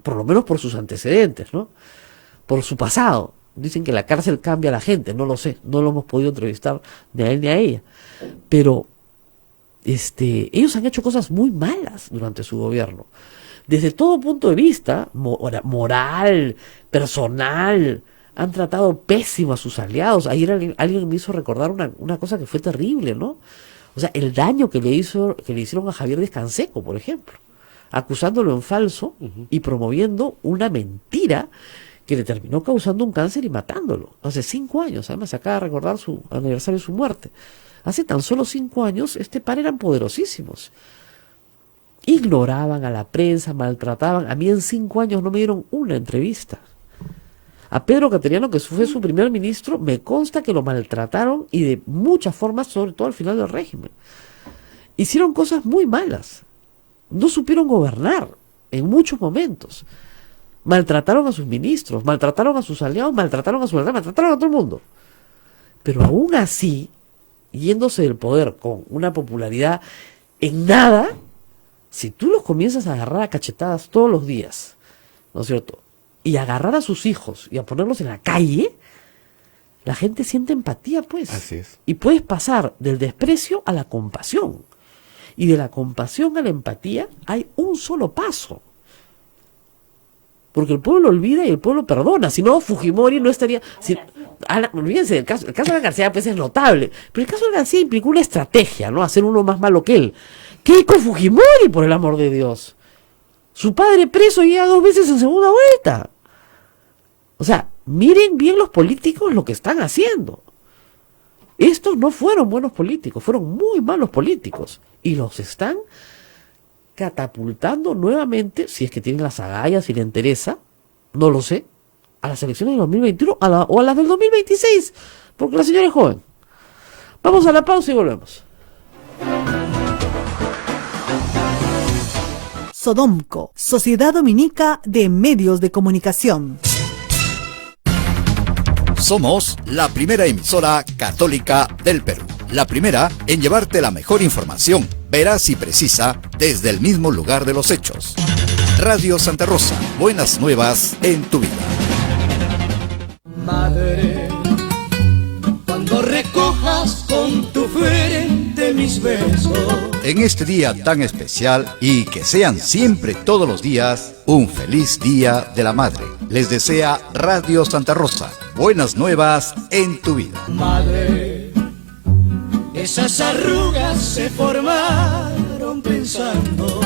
por lo menos por sus antecedentes, ¿no? Por su pasado. Dicen que la cárcel cambia a la gente, no lo sé, no lo hemos podido entrevistar ni a él ni a ella, pero ellos han hecho cosas muy malas durante su gobierno, desde todo punto de vista, moral, personal. Han tratado pésimo a sus aliados. Ayer alguien me hizo recordar una cosa que fue terrible, ¿no? O sea, el daño que le hicieron a Javier Descanseco, por ejemplo, acusándolo en falso y promoviendo una mentira que le terminó causando un cáncer y matándolo. Hace 5 años, además, se acaba de recordar su aniversario de su muerte. Hace tan solo 5 años, este par eran poderosísimos. Ignoraban a la prensa, maltrataban. A mí en 5 años no me dieron una entrevista. A Pedro Cateriano, que fue su primer ministro, me consta que lo maltrataron y de muchas formas, sobre todo al final del régimen. Hicieron cosas muy malas. No supieron gobernar. en muchos momentos. Maltrataron a sus ministros, maltrataron a sus aliados, maltrataron a su verdad, maltrataron a todo el mundo. Pero aún así, yéndose del poder con una popularidad en nada, si tú los comienzas a agarrar a cachetadas todos los días, ¿no es cierto? Y agarrar a sus hijos y a ponerlos en la calle, la gente siente empatía, pues. Así es. Y puedes pasar del desprecio a la compasión. Y de la compasión a la empatía hay un solo paso. Porque el pueblo olvida y el pueblo perdona. Si no, Fujimori no estaría... olvídense, el caso de Alan García pues es notable. Pero el caso de García implicó una estrategia, ¿no? Hacer uno más malo que él. Keiko Fujimori, por el amor de Dios. Su padre preso ya 2 veces en segunda vuelta. O sea, miren bien los políticos lo que están haciendo. Estos no fueron buenos políticos, fueron muy malos políticos. Y los están catapultando nuevamente, si es que tienen las agallas, si les interesa, no lo sé, a las elecciones del 2021 o a las del 2026, porque la señora es joven. Vamos a la pausa y volvemos. Sodomco, Sociedad Dominica de Medios de Comunicación. Somos la primera emisora católica del Perú. La primera en llevarte la mejor información, veraz y precisa, desde el mismo lugar de los hechos. Radio Santa Rosa, buenas nuevas en tu vida. Madre, cuando recojas con tu frente mis besos. En este día tan especial y que sean siempre todos los días, un feliz Día de la Madre. Les desea Radio Santa Rosa, buenas nuevas en tu vida. Madre, esas arrugas se formaron pensando.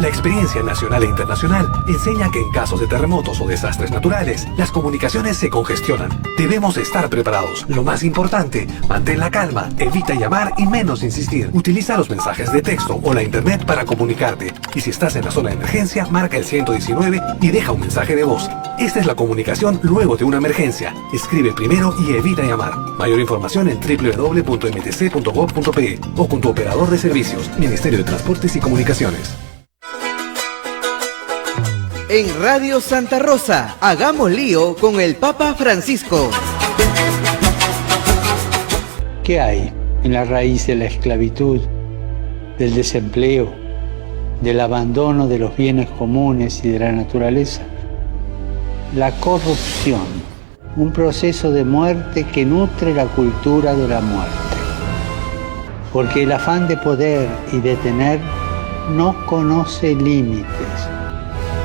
La experiencia nacional e internacional enseña que en casos de terremotos o desastres naturales, las comunicaciones se congestionan. Debemos estar preparados. Lo más importante, mantén la calma, evita llamar y menos insistir. Utiliza los mensajes de texto o la internet para comunicarte. Y si estás en la zona de emergencia, marca el 119 y deja un mensaje de voz. Esta es la comunicación luego de una emergencia. Escribe primero y evita llamar. Mayor información en www.mtc.gov.pe o con tu operador de servicios, Ministerio de Transportes y Comunicaciones. En Radio Santa Rosa, hagamos lío con el Papa Francisco. ¿Qué hay en la raíz de la esclavitud, del desempleo, del abandono de los bienes comunes y de la naturaleza? La corrupción, un proceso de muerte que nutre la cultura de la muerte. Porque el afán de poder y de tener no conoce límites.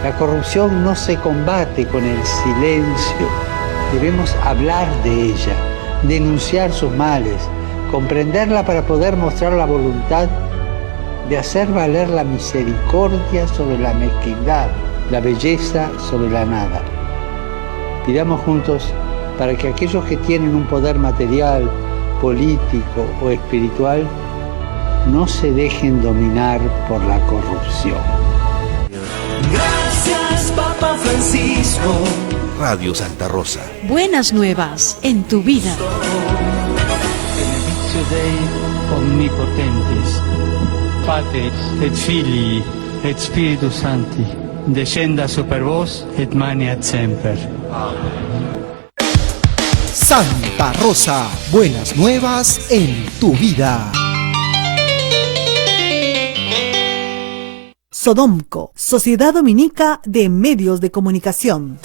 La corrupción no se combate con el silencio. Debemos hablar de ella, denunciar sus males, comprenderla para poder mostrar la voluntad de hacer valer la misericordia sobre la mezquindad, la belleza sobre la nada. Pidamos juntos para que aquellos que tienen un poder material, político o espiritual no se dejen dominar por la corrupción. Gracias, Papa Francisco. Radio Santa Rosa. Buenas nuevas en tu vida. Benedictio Dei omnipotentis, Pater et Filii et Spiritus Sancti, descenda super vos et maneat semper. Santa Rosa, buenas nuevas en tu vida. Sodomco, Sociedad Dominica de Medios de Comunicación.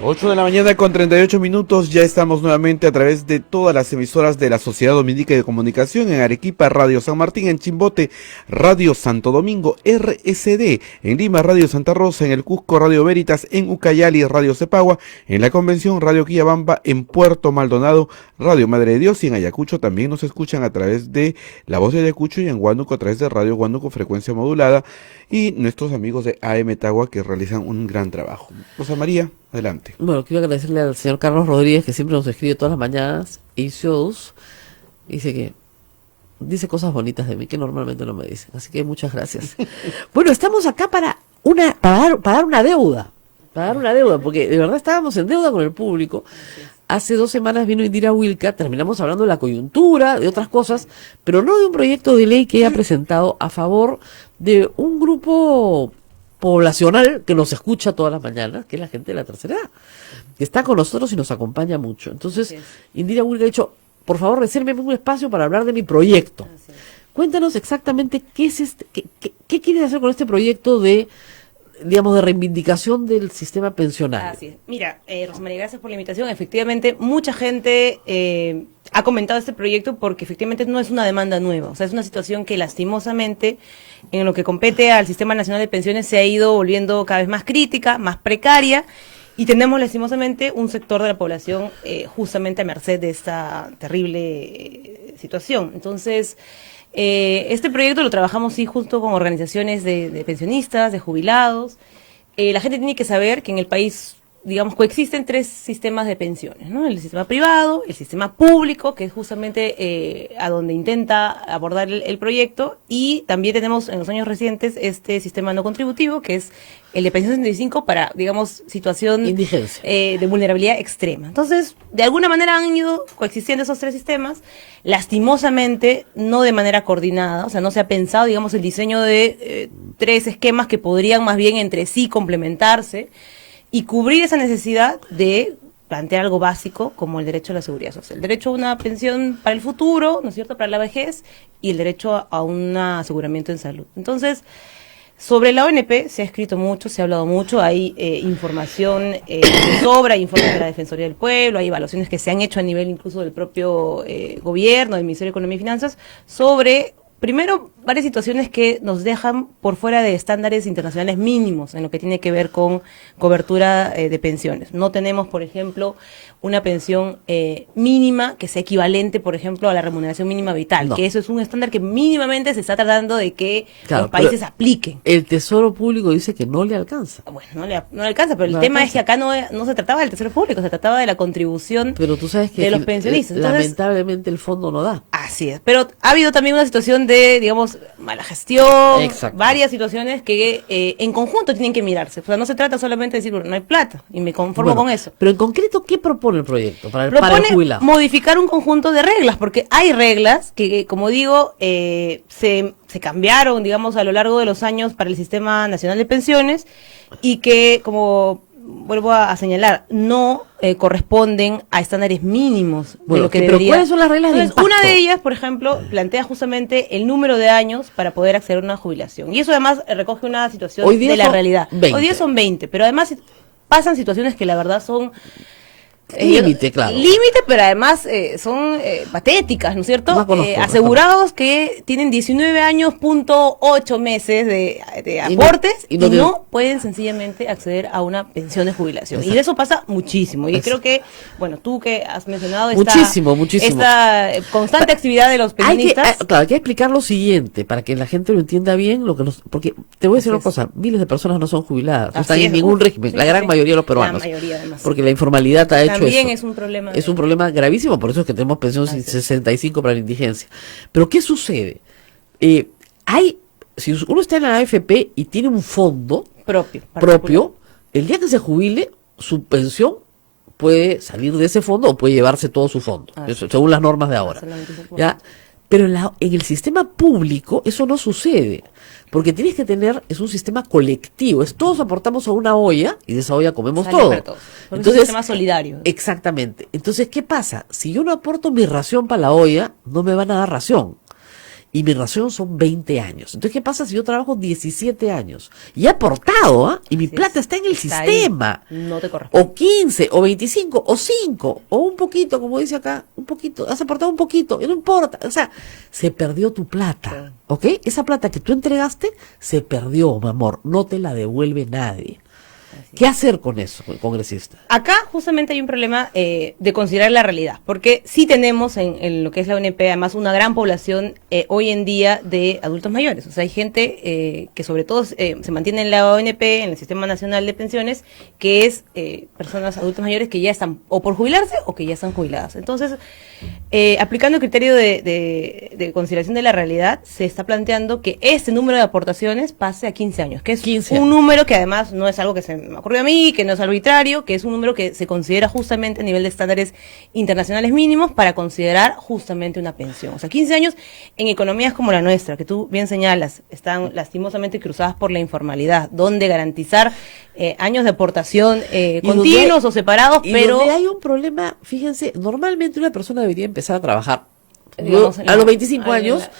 8 de la mañana con 38 minutos, ya estamos nuevamente a través de todas las emisoras de la Sociedad Dominica de Comunicación, en Arequipa, Radio San Martín, en Chimbote, Radio Santo Domingo, RSD, en Lima, Radio Santa Rosa, en el Cusco, Radio Veritas, en Ucayali, Radio Cepagua, en la Convención, Radio Quillabamba, en Puerto Maldonado, Radio Madre de Dios, y en Ayacucho también nos escuchan a través de La Voz de Ayacucho, y en Huánuco a través de Radio Huánuco Frecuencia Modulada, y nuestros amigos de AM Tagua que realizan un gran trabajo. Rosa María, adelante. Bueno, quiero agradecerle al señor Carlos Rodríguez, que siempre nos escribe todas las mañanas, y shows, dice cosas bonitas de mí que normalmente no me dicen, así que muchas gracias. Bueno, estamos acá para pagar una deuda, porque de verdad estábamos en deuda con el público. hace 2 semanas vino Indira Wilca, terminamos hablando de la coyuntura, de otras cosas, pero no de un proyecto de ley que ella ha presentado a favor de un grupo poblacional que nos escucha todas las mañanas, que es la gente de la tercera edad, que está con nosotros y nos acompaña mucho. Entonces, Indira Wilca ha dicho, por favor, resérveme un espacio para hablar de mi proyecto. Cuéntanos exactamente qué es qué quieres hacer con este proyecto de, digamos, de reivindicación del sistema pensional. Así es. Mira, Rosa María, gracias por la invitación. Efectivamente, mucha gente ha comentado este proyecto porque efectivamente no es una demanda nueva. O sea, es una situación que lastimosamente, en lo que compete al Sistema Nacional de Pensiones, se ha ido volviendo cada vez más crítica, más precaria, y tenemos lastimosamente un sector de la población justamente a merced de esta terrible situación. Entonces, este proyecto lo trabajamos sí junto con organizaciones de pensionistas, de jubilados. La gente tiene que saber que en el país, digamos, coexisten 3 sistemas de pensiones, ¿no? El sistema privado, el sistema público, que es justamente a donde intenta abordar el proyecto, y también tenemos en los años recientes este sistema no contributivo, que es el de pensión 65 para, digamos, situación indigencia, de vulnerabilidad extrema. Entonces, de alguna manera han ido coexistiendo esos 3 sistemas, lastimosamente no de manera coordinada, o sea, no se ha pensado, digamos, el diseño de 3 esquemas que podrían más bien entre sí complementarse y cubrir esa necesidad de plantear algo básico como el derecho a la seguridad social, el derecho a una pensión para el futuro, ¿no es cierto?, para la vejez, y el derecho a un aseguramiento en salud. Entonces, sobre la ONP se ha escrito mucho, se ha hablado mucho, hay información de sobra, hay informes de la Defensoría del Pueblo, hay evaluaciones que se han hecho a nivel incluso del propio gobierno, del Ministerio de Economía y Finanzas, sobre, primero, varias situaciones que nos dejan por fuera de estándares internacionales mínimos en lo que tiene que ver con cobertura de pensiones. No tenemos, por ejemplo, una pensión mínima que sea equivalente, por ejemplo, a la remuneración mínima vital, que eso es un estándar que mínimamente se está tratando de que los países apliquen. El Tesoro Público dice que no le alcanza. Bueno, no le alcanza, pero el tema es que acá no se trataba del Tesoro Público, se trataba de la contribución de los pensionistas. Entonces, lamentablemente el fondo no da. Así es, pero ha habido también una situación de, digamos, mala gestión, varias situaciones que en conjunto tienen que mirarse. O sea, no se trata solamente de decir, bueno, no hay plata, y me conformo con eso. Pero en concreto, ¿qué propone el proyecto para el jubilado? Modificar un conjunto de reglas, porque hay reglas que, como digo, se cambiaron, digamos, a lo largo de los años para el Sistema Nacional de Pensiones, y que, como vuelvo a señalar, no corresponden a estándares mínimos de lo que debería. ¿Cuáles son las reglas de impacto? Una de ellas, por ejemplo, plantea justamente el número de años para poder acceder a una jubilación. Y eso además recoge una situación de la realidad. 20. Hoy día son 20, pero además pasan situaciones que la verdad son límite, claro. Límite, pero además son patéticas, ¿no es cierto? Asegurados que tienen 19 años, .8 meses de aportes y no pueden sencillamente acceder a una pensión de jubilación. Exacto. Y eso pasa muchísimo. Y creo que, bueno, tú que has mencionado esta constante actividad de los pensionistas. Hay que explicar lo siguiente, para que la gente lo entienda bien, porque te voy a decir una cosa, miles de personas no son jubiladas, no están en ningún régimen, la gran mayoría de los peruanos. La mayoría, además. Porque la informalidad ha hecho también eso. Es un problema. Es un problema gravísimo, por eso es que tenemos pensión 65 para la indigencia. Pero ¿qué sucede? Si uno está en la AFP y tiene un fondo propio, el día que se jubile, su pensión puede salir de ese fondo o puede llevarse todo su fondo, eso, según las normas de ahora. ¿Ya? Pero en el sistema público eso no sucede, porque tienes que tener, es un sistema colectivo, todos aportamos a una olla y de esa olla comemos todo. Entonces, es un sistema solidario. Exactamente. Entonces, ¿qué pasa? Si yo no aporto mi ración para la olla, no me van a dar ración. Y mi ración son 20 años. Entonces, ¿qué pasa si yo trabajo 17 años? Y he aportado, y mi plata está en el sistema. Ahí. No te corresponde. O 15, o 25, o 5, o un poquito, como dice acá, un poquito. Has aportado un poquito, y no importa. O sea, se perdió tu plata, ¿ok? Esa plata que tú entregaste, se perdió, mi amor. No te la devuelve nadie. ¿Qué hacer con eso, congresista? Acá justamente hay un problema de considerar la realidad, porque sí tenemos en lo que es la ONP además una gran población hoy en día de adultos mayores. O sea, hay gente que sobre todo se mantiene en la ONP, en el Sistema Nacional de Pensiones, que es personas adultos mayores que ya están o por jubilarse o que ya están jubiladas. Entonces, aplicando el criterio de consideración de la realidad, se está planteando que este número de aportaciones pase a 15 años, que es un número que además no es algo que se me ocurrió a mí, que no es arbitrario, que es un número que se considera justamente a nivel de estándares internacionales mínimos para considerar justamente una pensión. O sea, 15 años en economías como la nuestra, que tú bien señalas, están lastimosamente cruzadas por la informalidad, donde garantizar años de aportación continuos o separados, pero... donde hay un problema, fíjense, normalmente una persona debería empezar a trabajar digamos, a los 25 años,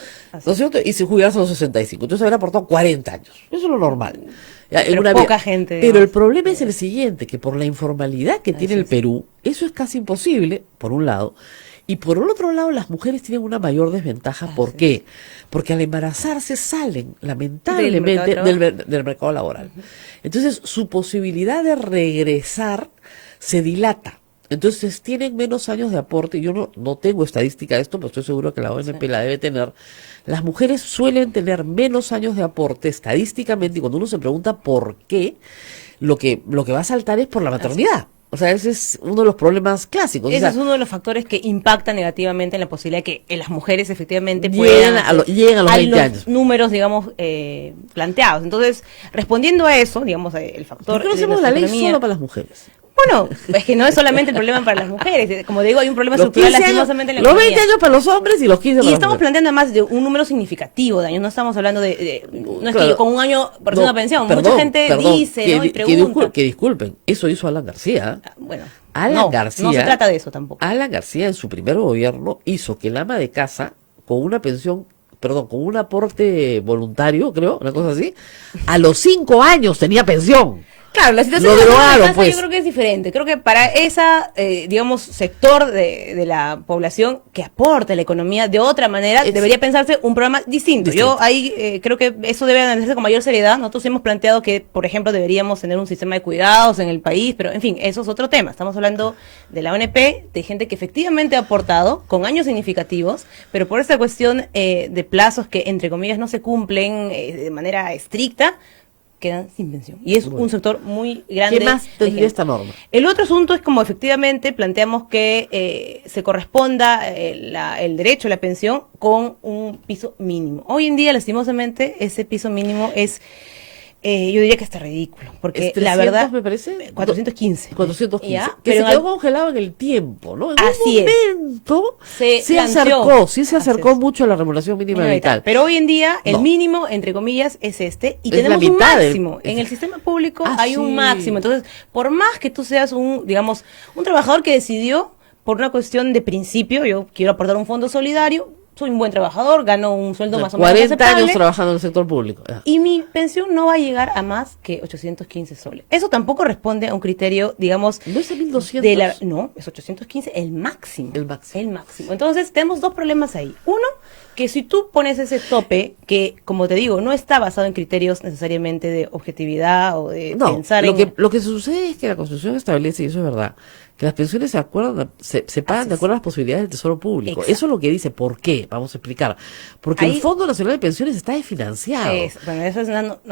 ¿no es cierto? Y se jubilarse a los 65. Entonces habrá aportado 40 años. Eso es lo normal. Ya, pero poca gente. Pero el problema es el siguiente, que por la informalidad que tiene el Perú, eso es casi imposible, por un lado. Y por el otro lado, las mujeres tienen una mayor desventaja. ¿Por qué? Porque al embarazarse salen, lamentablemente, del mercado laboral. Entonces, su posibilidad de regresar se dilata. Entonces tienen menos años de aporte. Yo no tengo estadística de esto, pero estoy seguro que la ONP la debe tener. Las mujeres suelen tener menos años de aporte estadísticamente, y cuando uno se pregunta por qué, lo que va a saltar es por la maternidad. O sea, ese es uno de los problemas clásicos. Ese o sea, es uno de los factores que impacta negativamente en la posibilidad de que las mujeres efectivamente lleguen puedan a los 20 años. números, digamos, planteados. Entonces, respondiendo a eso, digamos, el factor... ¿Por qué no hacemos la ley solo para las mujeres? Bueno, es que no es solamente el problema para las mujeres. Como digo, hay un problema estructural lastimosamente en la Los economía. 20 años para los hombres y los 15 para las mujeres. Y estamos planteando además de un número significativo de años. No estamos hablando no es que yo con un año por una pensión. Mucha gente dice, ¿no? Y pregunta. Que disculpen, eso hizo Alan García. Bueno, García, no se trata de eso tampoco. Alan García en su primer gobierno hizo que el ama de casa, con una pensión, con un aporte voluntario, creo, una cosa así, a los 5 años tenía pensión. Claro, la situación de la yo creo que es diferente. Creo que para esa, digamos, sector de la población que aporta a la economía de otra manera, debería pensarse un programa distinto. Yo ahí creo que eso debe analizarse con mayor seriedad. Nosotros hemos planteado que, por ejemplo, deberíamos tener un sistema de cuidados en el país, pero en fin, eso es otro tema. Estamos hablando de la ONP, de gente que efectivamente ha aportado con años significativos, pero por esta cuestión de plazos que, entre comillas, no se cumplen de manera estricta, quedan sin pensión. Y es un sector muy grande. ¿Qué más tendría esta norma? El otro asunto es como efectivamente planteamos que se corresponda el derecho a la pensión con un piso mínimo. Hoy en día, lastimosamente, ese piso mínimo es... yo diría que está ridículo, porque 300, la verdad me parece 415. 415. ¿Ya? Que pero se quedó congelado en el tiempo, ¿no? En así un momento se acercó mucho a la remuneración mínima vital. Pero hoy en día el mínimo, entre comillas, es este, y tenemos un máximo. En el sistema público hay un máximo. Entonces, por más que tú seas un trabajador que decidió por una cuestión de principio, yo quiero aportar un fondo solidario, soy un buen trabajador, gano un sueldo más o menos 40 aceptable, años trabajando en el sector público. Y mi pensión no va a llegar a más que 815 soles. Eso tampoco responde a un criterio, digamos... ¿No es 1.200? No, es 815 el máximo. El máximo. Entonces, tenemos dos problemas ahí. Uno, que si tú pones ese tope, que, como te digo, no está basado en criterios necesariamente de objetividad o de pensar lo que sucede es que la Constitución establece, y eso es verdad, que las pensiones se pagan de acuerdo a las posibilidades del Tesoro Público. Exacto. Eso es lo que dice. ¿Por qué? Vamos a explicar. Porque el Fondo Nacional de Pensiones está desfinanciado. Eso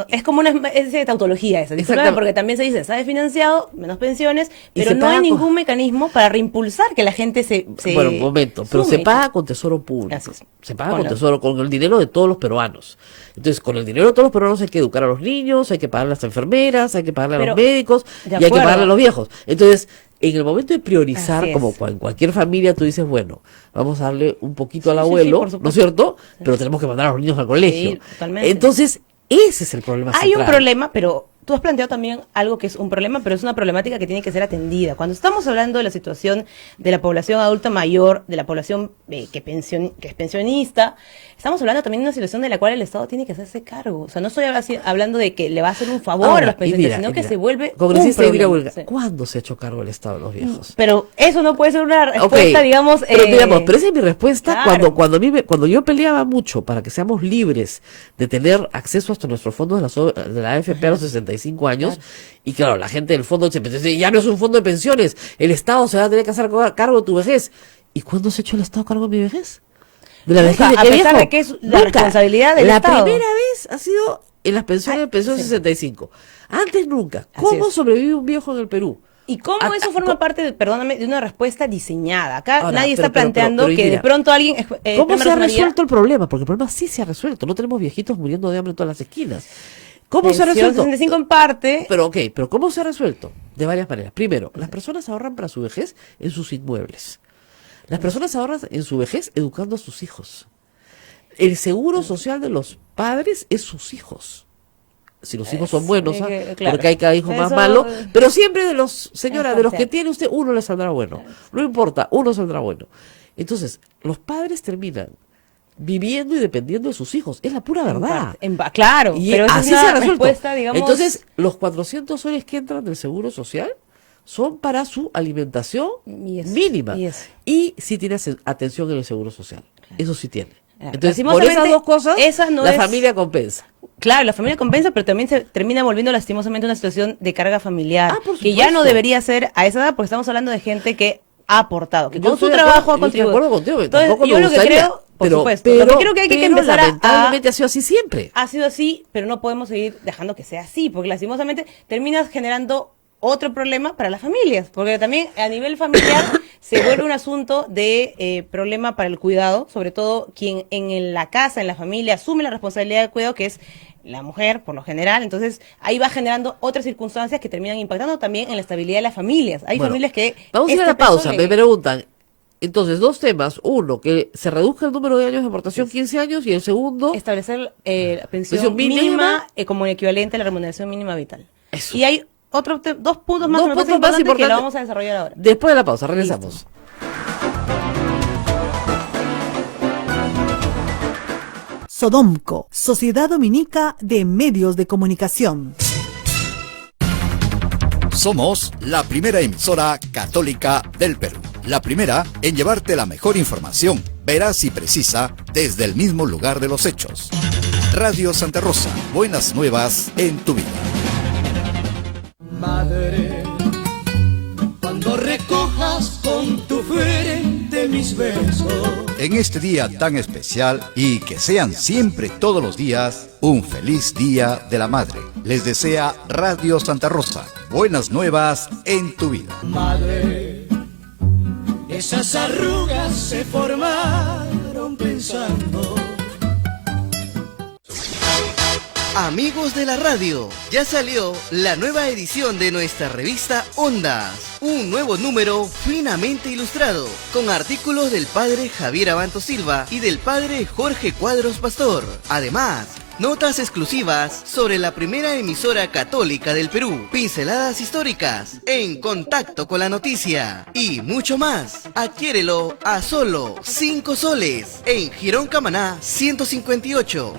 es como una especie de tautología esa. Porque también se dice, está desfinanciado, menos pensiones, pero no hay ningún mecanismo para reimpulsar que la gente se Bueno, un momento, pero se paga con Tesoro Público. Se paga con Tesoro, con el dinero de todos los peruanos. Entonces, con el dinero de todos los peruanos hay que educar a los niños, hay que pagarle a las enfermeras, hay que pagarle a los médicos y hay que pagarle a los viejos. Entonces, en el momento de priorizar, como en cualquier familia, tú dices, bueno, vamos a darle un poquito al abuelo, ¿no es cierto? Pero tenemos que mandar a los niños al colegio. Sí, totalmente. Entonces, ese es el problema central. Hay un problema, pero tú has planteado también algo que es un problema, pero es una problemática que tiene que ser atendida. Cuando estamos hablando de la situación de la población adulta mayor, de la población que es pensionista, estamos hablando también de una situación de la cual el Estado tiene que hacerse cargo. O sea, no estoy hablando de que le va a hacer un favor a los pensionistas, sino que se vuelve un problema. ¿Cuándo se ha hecho cargo el Estado de los viejos? Pero eso no puede ser una respuesta, digamos... Pero esa es mi respuesta. Claro. Cuando yo peleaba mucho para que seamos libres de tener acceso hasta nuestros fondos de la AFP a los 65 años, y claro, la gente del fondo se dice, ya no es un fondo de pensiones, el Estado se va a tener que hacer cargo de tu vejez. ¿Y cuándo se ha hecho el Estado cargo de mi vejez? ¿De la vejez de qué viejo? A pesar de que es la responsabilidad del Estado. La primera vez ha sido en las pensiones de pensión 65. Antes nunca. ¿Cómo sobrevive un viejo en el Perú? ¿Y cómo eso forma parte, perdóname, de una respuesta diseñada? Acá nadie está planteando que de pronto alguien... ¿Cómo se ha resuelto el problema? Porque el problema sí se ha resuelto. No tenemos viejitos muriendo de hambre en todas las esquinas. ¿Cómo se ha Pensión resuelto? 65 en parte. Pero ¿cómo se ha resuelto? De varias maneras. Primero, las personas ahorran para su vejez en sus inmuebles. Las personas ahorran en su vejez educando a sus hijos. El seguro social de los padres es sus hijos. Si los hijos son buenos, claro. porque hay cada hijo más malo, pero siempre de los, señora, de los que tiene usted, uno le saldrá bueno. No importa, uno saldrá bueno. Entonces, los padres terminan viviendo y dependiendo de sus hijos. Es la pura verdad. Claro, y pero esa así es una se ha resuelto. respuesta, digamos. Entonces, los 400 soles que entran del seguro social son para su alimentación mínima. Y sí tiene atención en el seguro social. Eso sí tiene. Entonces, por esas dos cosas, la familia compensa. Claro, la familia compensa, pero también se termina volviendo lastimosamente una situación de carga familiar, por que ya no supuesto. debería ser a esa edad, porque estamos hablando de gente que ha aportado, que Yo con su estoy de trabajo ha acuerdo, yo estoy de contribuido. acuerdo contigo, Entonces, tampoco yo me lo que gustaría, creo, por supuesto, lo que creo que hay que empezar lamentablemente ha sido así siempre. Ha sido así, pero no podemos seguir dejando que sea así, porque lastimosamente terminas generando otro problema para las familias, porque también a nivel familiar se vuelve un asunto de problema para el cuidado, sobre todo quien en la casa, en la familia, asume la responsabilidad del cuidado, que es la mujer, por lo general. Entonces, ahí va generando otras circunstancias que terminan impactando también en la estabilidad de las familias. Hay familias que... Vamos a ir a la pausa, me preguntan. Entonces, dos temas. Uno, que se reduzca el número de años de aportación, 15 años, y el segundo... establecer pensión mínima como equivalente a la remuneración mínima vital. Eso. Y hay dos puntos más, importantes que lo vamos a desarrollar ahora. Después de la pausa, regresamos. Listo. Sodomco, Sociedad Dominica de Medios de Comunicación. Somos la primera emisora católica del Perú. La primera en llevarte la mejor información, veraz y precisa, desde el mismo lugar de los hechos. Radio Santa Rosa, buenas nuevas en tu vida. Madre, cuando recojas con tu frente mis besos. En este día tan especial y que sean siempre todos los días, un feliz Día de la Madre. Les desea Radio Santa Rosa. Buenas nuevas en tu vida. Madre, esas arrugas se formaron pensando. Amigos de la radio, ya salió la nueva edición de nuestra revista Ondas. Un nuevo número finamente ilustrado, con artículos del padre Javier Abanto Silva y del padre Jorge Cuadros Pastor. Además, notas exclusivas sobre la primera emisora católica del Perú, pinceladas históricas, en contacto con la noticia y mucho más. Adquiérelo a solo 5 soles en Girón Camaná 158.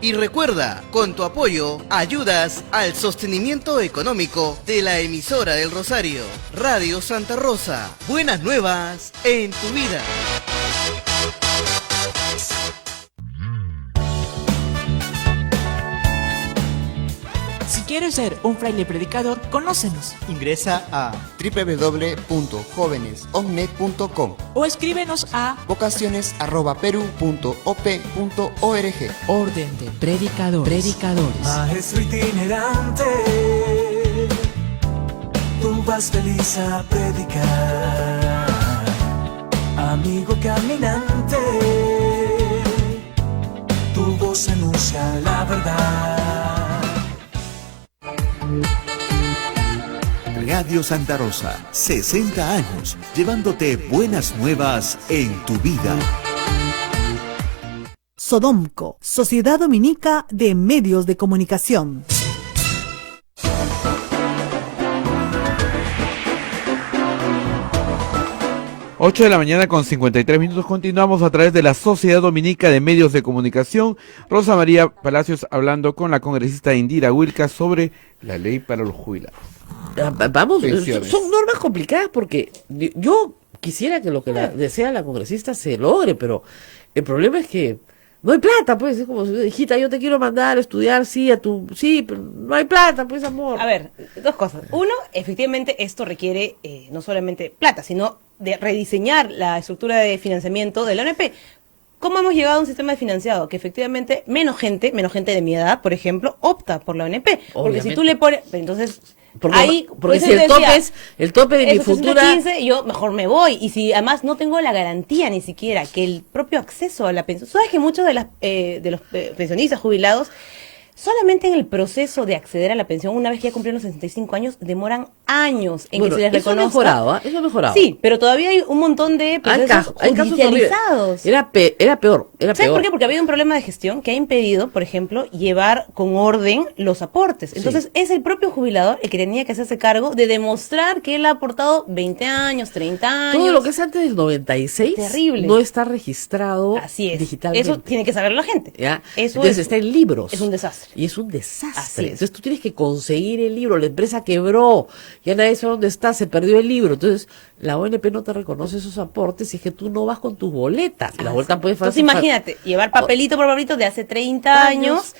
Y recuerda, con tu apoyo ayudas al sostenimiento económico de la emisora del Rosario, Radio Santa Rosa. Buenas nuevas en tu vida. Si quieres ser un fraile predicador, conócenos. Ingresa a www.jovenesovnet.com O escríbenos a vocaciones@peru.op.org. Orden de Predicadores. Maestro itinerante, tú vas feliz a predicar. Amigo caminante, tu voz anuncia la verdad. Radio Santa Rosa, 60 años, llevándote buenas nuevas en tu vida. Sodomco, Sociedad Dominica de Medios de Comunicación. Ocho de la mañana con 53 minutos. Continuamos a través de la Sociedad Dominica de Medios de Comunicación. Rosa María Palacios hablando con la congresista Indira Wilca sobre la ley para los jubilados. Vamos, Pensiones. son normas complicadas porque yo quisiera que lo que desea la congresista se logre, pero el problema es que no hay plata, pues. Es como, hijita, yo te quiero mandar a estudiar, sí, pero no hay plata, pues, amor. A ver, dos cosas. Uno, efectivamente, esto requiere no solamente plata, sino de rediseñar la estructura de financiamiento de la ONP. ¿Cómo hemos llegado a un sistema de financiado? Que efectivamente menos gente de mi edad, por ejemplo, opta por la ONP. Porque si tú le pones... Entonces... Porque pues si el tope de mi futura... 15, yo mejor me voy. Y si además no tengo la garantía ni siquiera que el propio acceso a la pensión... ¿Sabes que muchos de los pensionistas jubilados Solamente en el proceso de acceder a la pensión, una vez que ya cumplieron los 65 años, demoran años en Bueno, que se les eso ha reconozca. mejorado, eso ha mejorado. Sí, pero todavía hay un montón de procesos Hay casos judicializados. horribles. Era peor. ¿Sabes por qué? Porque ha habido un problema de gestión que ha impedido, por ejemplo, llevar con orden los aportes. Entonces, es el propio jubilador el que tenía que hacerse cargo de demostrar que él ha aportado 20 años, 30 años. Todo lo que es antes del 96 terrible. no está registrado Así es. digitalmente. Eso tiene que saberlo la gente. ¿Ya? Eso Entonces está en libros. es un desastre. Y es un desastre. Así es. Entonces tú tienes que conseguir el libro, la empresa quebró, ya nadie sabe dónde está, se perdió el libro. Entonces la ONP no te reconoce esos aportes si es que tú no vas con tus boletas. La vuelta puede Entonces imagínate, llevar papelito por papelito de hace 30 años,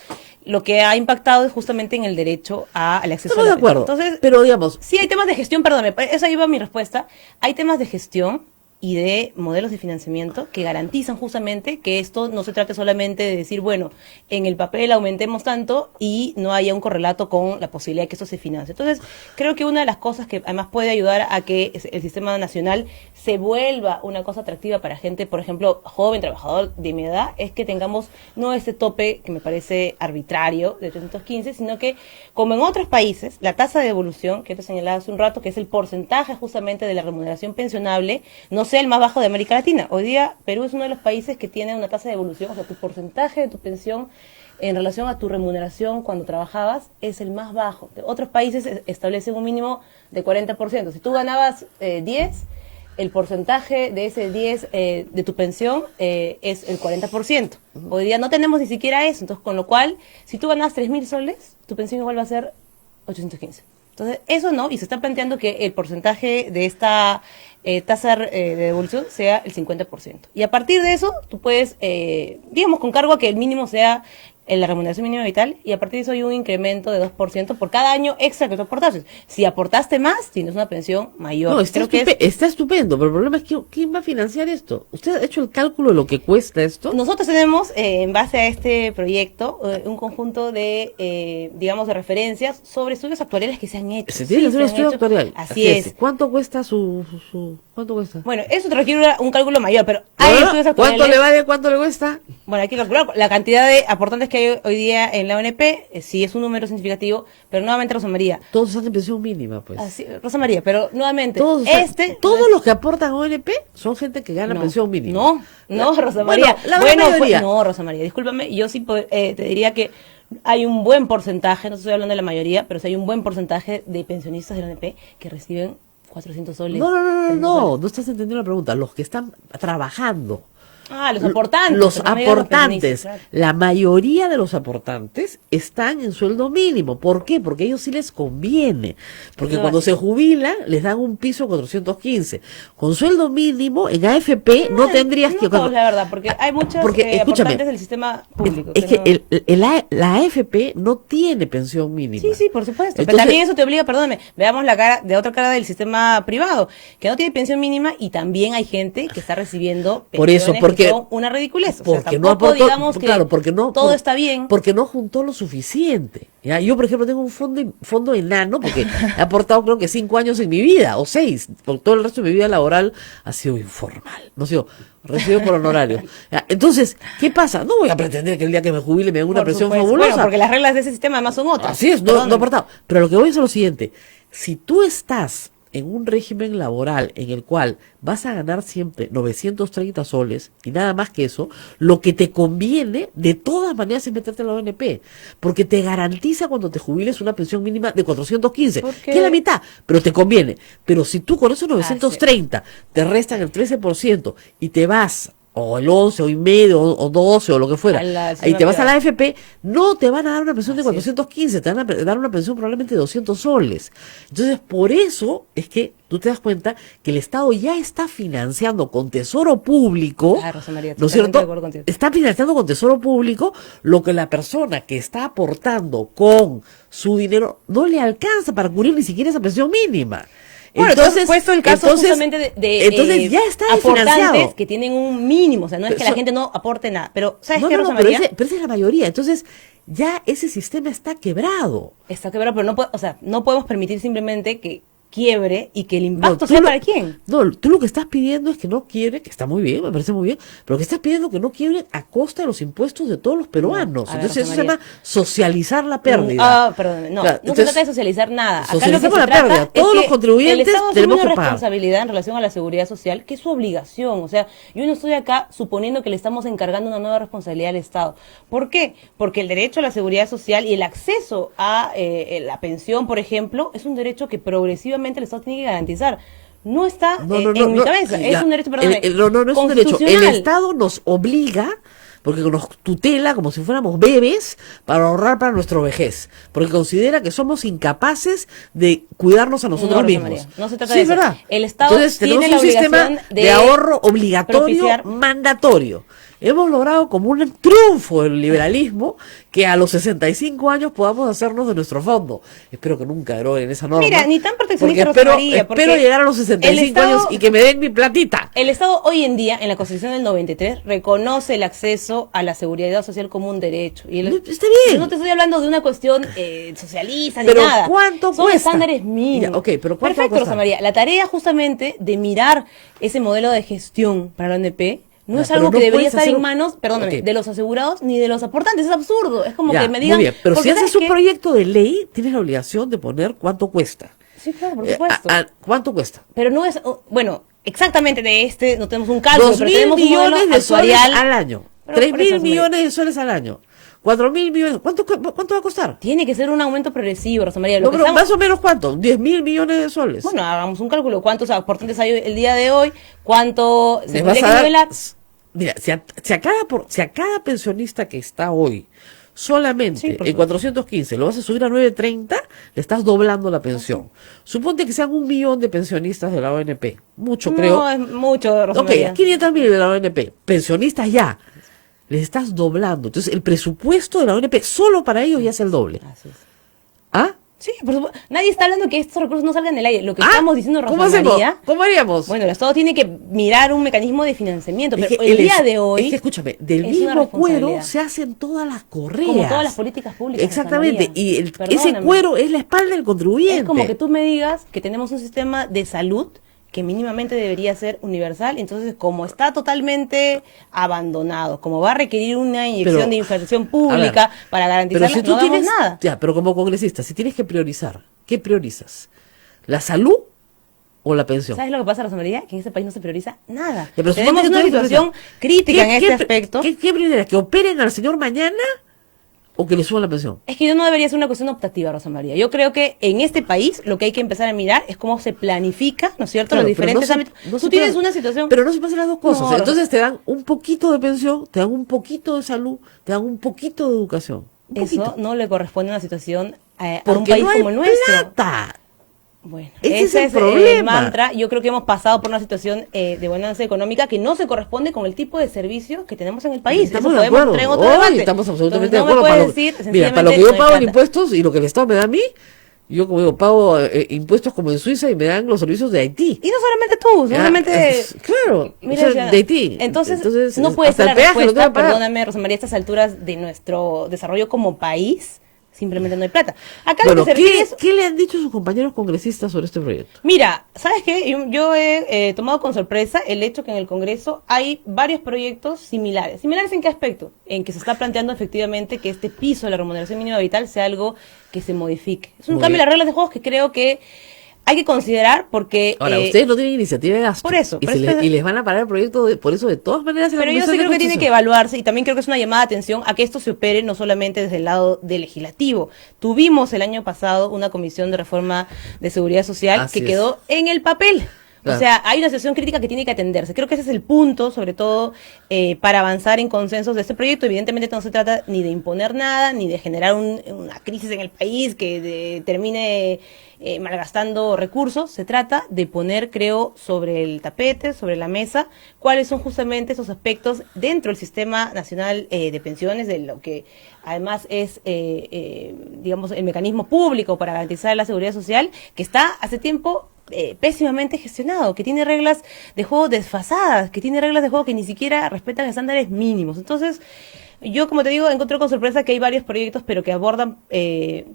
lo que ha impactado es justamente en el derecho al acceso Estamos a la de acuerdo. Entonces, pero digamos, sí hay temas de gestión, perdóname, esa iba mi respuesta. Hay temas de gestión y de modelos de financiamiento que garantizan justamente que esto no se trate solamente de decir, bueno, en el papel aumentemos tanto y no haya un correlato con la posibilidad de que esto se financie. Entonces, creo que una de las cosas que además puede ayudar a que el sistema nacional se vuelva una cosa atractiva para gente, por ejemplo, joven, trabajador de mi edad, es que tengamos no este tope que me parece arbitrario de 315, sino que, como en otros países, la tasa de devolución, que te señalaba hace un rato, que es el porcentaje justamente de la remuneración pensionable, no sea el más bajo de América Latina. Hoy día Perú es uno de los países que tiene una tasa de devolución, o sea, tu porcentaje de tu pensión en relación a tu remuneración cuando trabajabas es el más bajo. Otros países establecen un mínimo de 40%. Si tú ganabas 10, el porcentaje de ese 10 de tu pensión es el 40%. Hoy día no tenemos ni siquiera eso, entonces con lo cual, si tú ganas 3.000 soles, tu pensión igual va a ser 815. Entonces, eso no, y se está planteando que el porcentaje de esta tasa de devolución sea el 50%. Y a partir de eso, tú puedes, digamos, con cargo a que el mínimo sea la remuneración mínima vital, y a partir de eso hay un incremento de 2% por cada año extra que tú aportaste. Si aportaste más, tienes una pensión mayor. no, está estupendo, pero el problema es que ¿quién va a financiar esto? ¿Usted ha hecho el cálculo de lo que cuesta esto? Nosotros tenemos, en base a este proyecto, un conjunto de, digamos, de referencias sobre estudios actuariales que se han hecho. Se tiene que hacer un estudio actuarial. Así es. ¿Cuánto cuesta ¿cuánto cuesta? Bueno, eso te requiere un cálculo mayor, pero hay estudios actuariales. ¿Cuánto le vale? ¿Cuánto le cuesta? Bueno, hay que calcular la cantidad de aportantes que hay hoy día en la ONP, sí es un número significativo, pero nuevamente, Rosa María. Todos están en pensión mínima, pues. Así, Rosa María, pero nuevamente, todos los que aportan ONP son gente que gana pensión mínima. No, Rosa María. No, Rosa María, discúlpame, yo sí te diría que hay un buen porcentaje, no estoy hablando de la mayoría, pero sí hay un buen porcentaje de pensionistas de la ONP que reciben 400 soles. No estás entendiendo la pregunta. Los que están trabajando. Los aportantes. Los aportantes. Claro. La mayoría de los aportantes están en sueldo mínimo. ¿Por qué? Porque a ellos sí les conviene. Porque cuando se jubilan, les dan un piso 415. Con sueldo mínimo, en AFP no tendrías que... la verdad, porque hay muchos aportantes del sistema público. Es que la AFP no tiene pensión mínima. Sí, por supuesto. Entonces, pero también eso te obliga, perdóname, veamos la otra cara del sistema privado, que no tiene pensión mínima, y también hay gente que está recibiendo pensiones que son una ridiculez. O sea, tampoco digamos que todo está bien. Porque no juntó lo suficiente. ¿Ya? Yo, por ejemplo, tengo un fondo enano, porque he aportado creo que 5 años en mi vida, o 6, por todo el resto de mi vida laboral ha sido informal, no ha sido recibido por honorario. ¿Ya? Entonces, ¿qué pasa? No voy a pretender que el día que me jubile me den una pensión fabulosa. Bueno, porque las reglas de ese sistema además son otras. Así es, no he aportado. Pero lo que voy a decir es lo siguiente: si tú estás en un régimen laboral en el cual vas a ganar siempre 930 soles y nada más que eso, lo que te conviene de todas maneras es meterte en la ONP, porque te garantiza cuando te jubiles una pensión mínima de 415, que es la mitad, pero te conviene. Pero si tú con esos 930 te restan el 13% y te vas o el 11 o y medio o 12 o lo que fuera, y te vas a la AFP, no te van a dar una pensión de 415, te van a dar una pensión probablemente de 200 soles. Entonces, por eso es que tú te das cuenta que el Estado ya está financiando con tesoro público, ¿no es cierto? Está financiando con tesoro público lo que la persona que está aportando con su dinero no le alcanza para cubrir ni siquiera esa pensión mínima. Bueno, entonces, puesto el caso justamente de entonces ya está aportantes financiado, que tienen un mínimo, o sea, no es que la gente no aporte nada, pero ¿sabes qué, Rosa pero María? pero esa es la mayoría. Entonces ya ese sistema está quebrado. Está quebrado, pero no podemos permitir simplemente que quiebre y que el impacto sea para quién. No, tú lo que estás pidiendo es que no quiebre, que está muy bien, me parece muy bien, pero que estás pidiendo que no quiebre a costa de los impuestos de todos los peruanos. A ver, Entonces eso Rosa se María. llama socializar la pérdida. Perdóname, no, Claro, no se entonces, trata de socializar nada. Acá lo que socializamos se la trata pérdida. es Todos que los contribuyentes el Estado tenemos asume que una pagar. responsabilidad en relación a la seguridad social, que es su obligación. O sea, yo no estoy acá suponiendo que le estamos encargando una nueva responsabilidad al Estado. ¿Por qué? Porque el derecho a la seguridad social y el acceso a la pensión, por ejemplo, es un derecho que progresivamente el Estado tiene que garantizar. No está en mi cabeza, es un derecho, perdón, no es un derecho. El constitucional. Estado nos obliga, porque nos tutela como si fuéramos bebés, para ahorrar para nuestra vejez, porque considera que somos incapaces de cuidarnos a nosotros Rosa mismos. María, no se trata Sí, de eso. ¿verdad? El Estado Entonces tiene tenemos la un sistema obligación de ahorro obligatorio, propiciar. mandatorio. Hemos logrado como un triunfo del liberalismo que a los 65 años podamos hacernos de nuestro fondo. Espero que nunca deroguen esa norma. Mira, ni tan proteccionista, porque Rosa María, porque espero llegar a los 65 el Estado- años y que me den mi platita. El Estado hoy en día, en la Constitución del 93, reconoce el acceso a la seguridad social como un derecho. Y está bien. Yo no te estoy hablando de una cuestión socialista Pero ni nada. ¿cuánto Son cuesta? estándares mínimos. Ya, ok, pero ¿cuánto va a Perfecto, costar? Rosa María. La tarea justamente de mirar ese modelo de gestión para la ONP no Ya, es algo pero que no debería puedes estar en hacer- manos, perdóname, Ok. de los asegurados ni de los aportantes. Es absurdo. Es como Ya, que me digan... muy bien, pero si porque haces ¿sabes un qué? proyecto de ley, tienes la obligación de poner cuánto cuesta. Sí, claro, por supuesto. ¿Cuánto cuesta? Pero no es... bueno, exactamente de no tenemos un cálculo, pero 2.000 tenemos un modelo millones de soles actuarial. al año. Pero por eso, 3.000 Rosa María. millones de soles al año. 4.000 millones. ¿Cuánto va a costar? Tiene que ser un aumento progresivo, Rosa María. Lo No, que pero estamos- más o menos ¿cuánto? 10.000 millones de soles. Bueno, hagamos un cálculo. ¿Cuántos aportantes hay el día de hoy? ¿Cuánto se Les tendría vas que a dar- nivelar? Mira, si a cada pensionista que está hoy solamente por en 415 lo vas a subir a 930, le estás doblando la pensión. Suponte que sean 1 millón de pensionistas de la ONP. Mucho, creo. No, es mucho, Rosa Ok, María. 500.000 de la ONP. Pensionistas ya. Les estás doblando. Entonces, el presupuesto de la ONP solo para ellos ya es el doble. ¿Ah? Sí, por supuesto. Nadie está hablando que estos recursos no salgan del aire. Lo que estamos diciendo, Rosa ¿Cómo hacemos? María... ¿Cómo haríamos? Bueno, el Estado tiene que mirar un mecanismo de financiamiento. Es Pero que el día de hoy... Es que escúchame, del es una mismo cuero responsabilidad. se hacen todas las correas. Como todas las políticas públicas. Rosa Exactamente. María. Y ese Perdóname. cuero es la espalda del contribuyente. Es como que tú me digas que tenemos un sistema de salud que mínimamente debería ser universal, entonces como está totalmente abandonado, como va a requerir una inyección Pero, de inversión a pública ver, para Pero garantizar si no tú hagamos tienes, nada. ya, pero como congresista, si tienes que priorizar, ¿qué priorizas? ¿La salud o la pensión? ¿Sabes lo que pasa, Rosa María? Que en este país no se prioriza nada. Ya, pero Tenemos suponte que una tú situación priorizas. crítica en este ¿Qué aspecto. ¿Qué priorizas? ¿Que operen al señor mañana o que le suban la pensión? Es que yo no debería ser una cuestión optativa, Rosa María. Yo creo que en este país lo que hay que empezar a mirar es cómo se planifica, ¿no es cierto?, Claro, los pero diferentes no se- ámbitos. no se Tú tienes puede- una situación... Pero no se pasan las dos cosas. No, Entonces te dan un poquito de pensión, te dan un poquito de salud, te dan un poquito de educación. Un Eso poquito. no le corresponde a una situación a un Porque país no hay como el nuestro. plata. Bueno, Ese ese es el problema. mantra. Yo creo que hemos pasado por una situación de bonanza económica que no se corresponde con el tipo de servicios que tenemos en el país. Estamos Eso de podemos acuerdo. entrar en otro Hoy debate. estamos absolutamente Entonces, de acuerdo. No me puedes decir, Mira, para lo que sencillamente, yo no hay pago en plata. impuestos y lo que el Estado me da a mí, yo como digo, pago impuestos como en Suiza y me dan los servicios de Haití. Y no solamente tú, Ya, solamente... claro, Mira, o sea, Luciana, de Haití. Entonces, no puede hasta ser el la peaje lo tengo respuesta, que pagar. perdóname, Rosa María, a estas alturas de nuestro desarrollo como país, simplemente no hay plata. Acá Bueno, lo que se requiere es... ¿qué le han dicho sus compañeros congresistas sobre este proyecto? Mira, ¿sabes qué? Yo he tomado con sorpresa el hecho que en el Congreso hay varios proyectos similares. ¿Similares en qué aspecto? En que se está planteando efectivamente que este piso de la remuneración mínima vital sea algo que se modifique. Es un Muy cambio de bien. las reglas de juegos que creo que hay que considerar porque... Ahora, ustedes no tienen iniciativa de gasto. por eso, Y, pero se esto- les, y les van a parar el proyecto, por eso de todas maneras... en la Pero yo sí Comisión de creo que tiene que Constitución. evaluarse y también creo que es una llamada de atención a que esto se opere no solamente desde el lado del legislativo. Tuvimos el año pasado una comisión de reforma de seguridad social Así que es. quedó en el papel. Claro. O sea, hay una situación crítica que tiene que atenderse. Creo que ese es el punto, sobre todo, para avanzar en consensos de este proyecto. Evidentemente no se trata ni de imponer nada, ni de generar una crisis en el país que termine malgastando recursos. Se trata de poner, creo, sobre el tapete, sobre la mesa, cuáles son justamente esos aspectos dentro del Sistema Nacional de Pensiones, de lo que además es, digamos, el mecanismo público para garantizar la seguridad social, que está hace tiempo pésimamente gestionado, que tiene reglas de juego desfasadas, que tiene reglas de juego que ni siquiera respetan estándares mínimos. Entonces, Yo, como te digo, encontré con sorpresa que hay varios proyectos, pero que abordan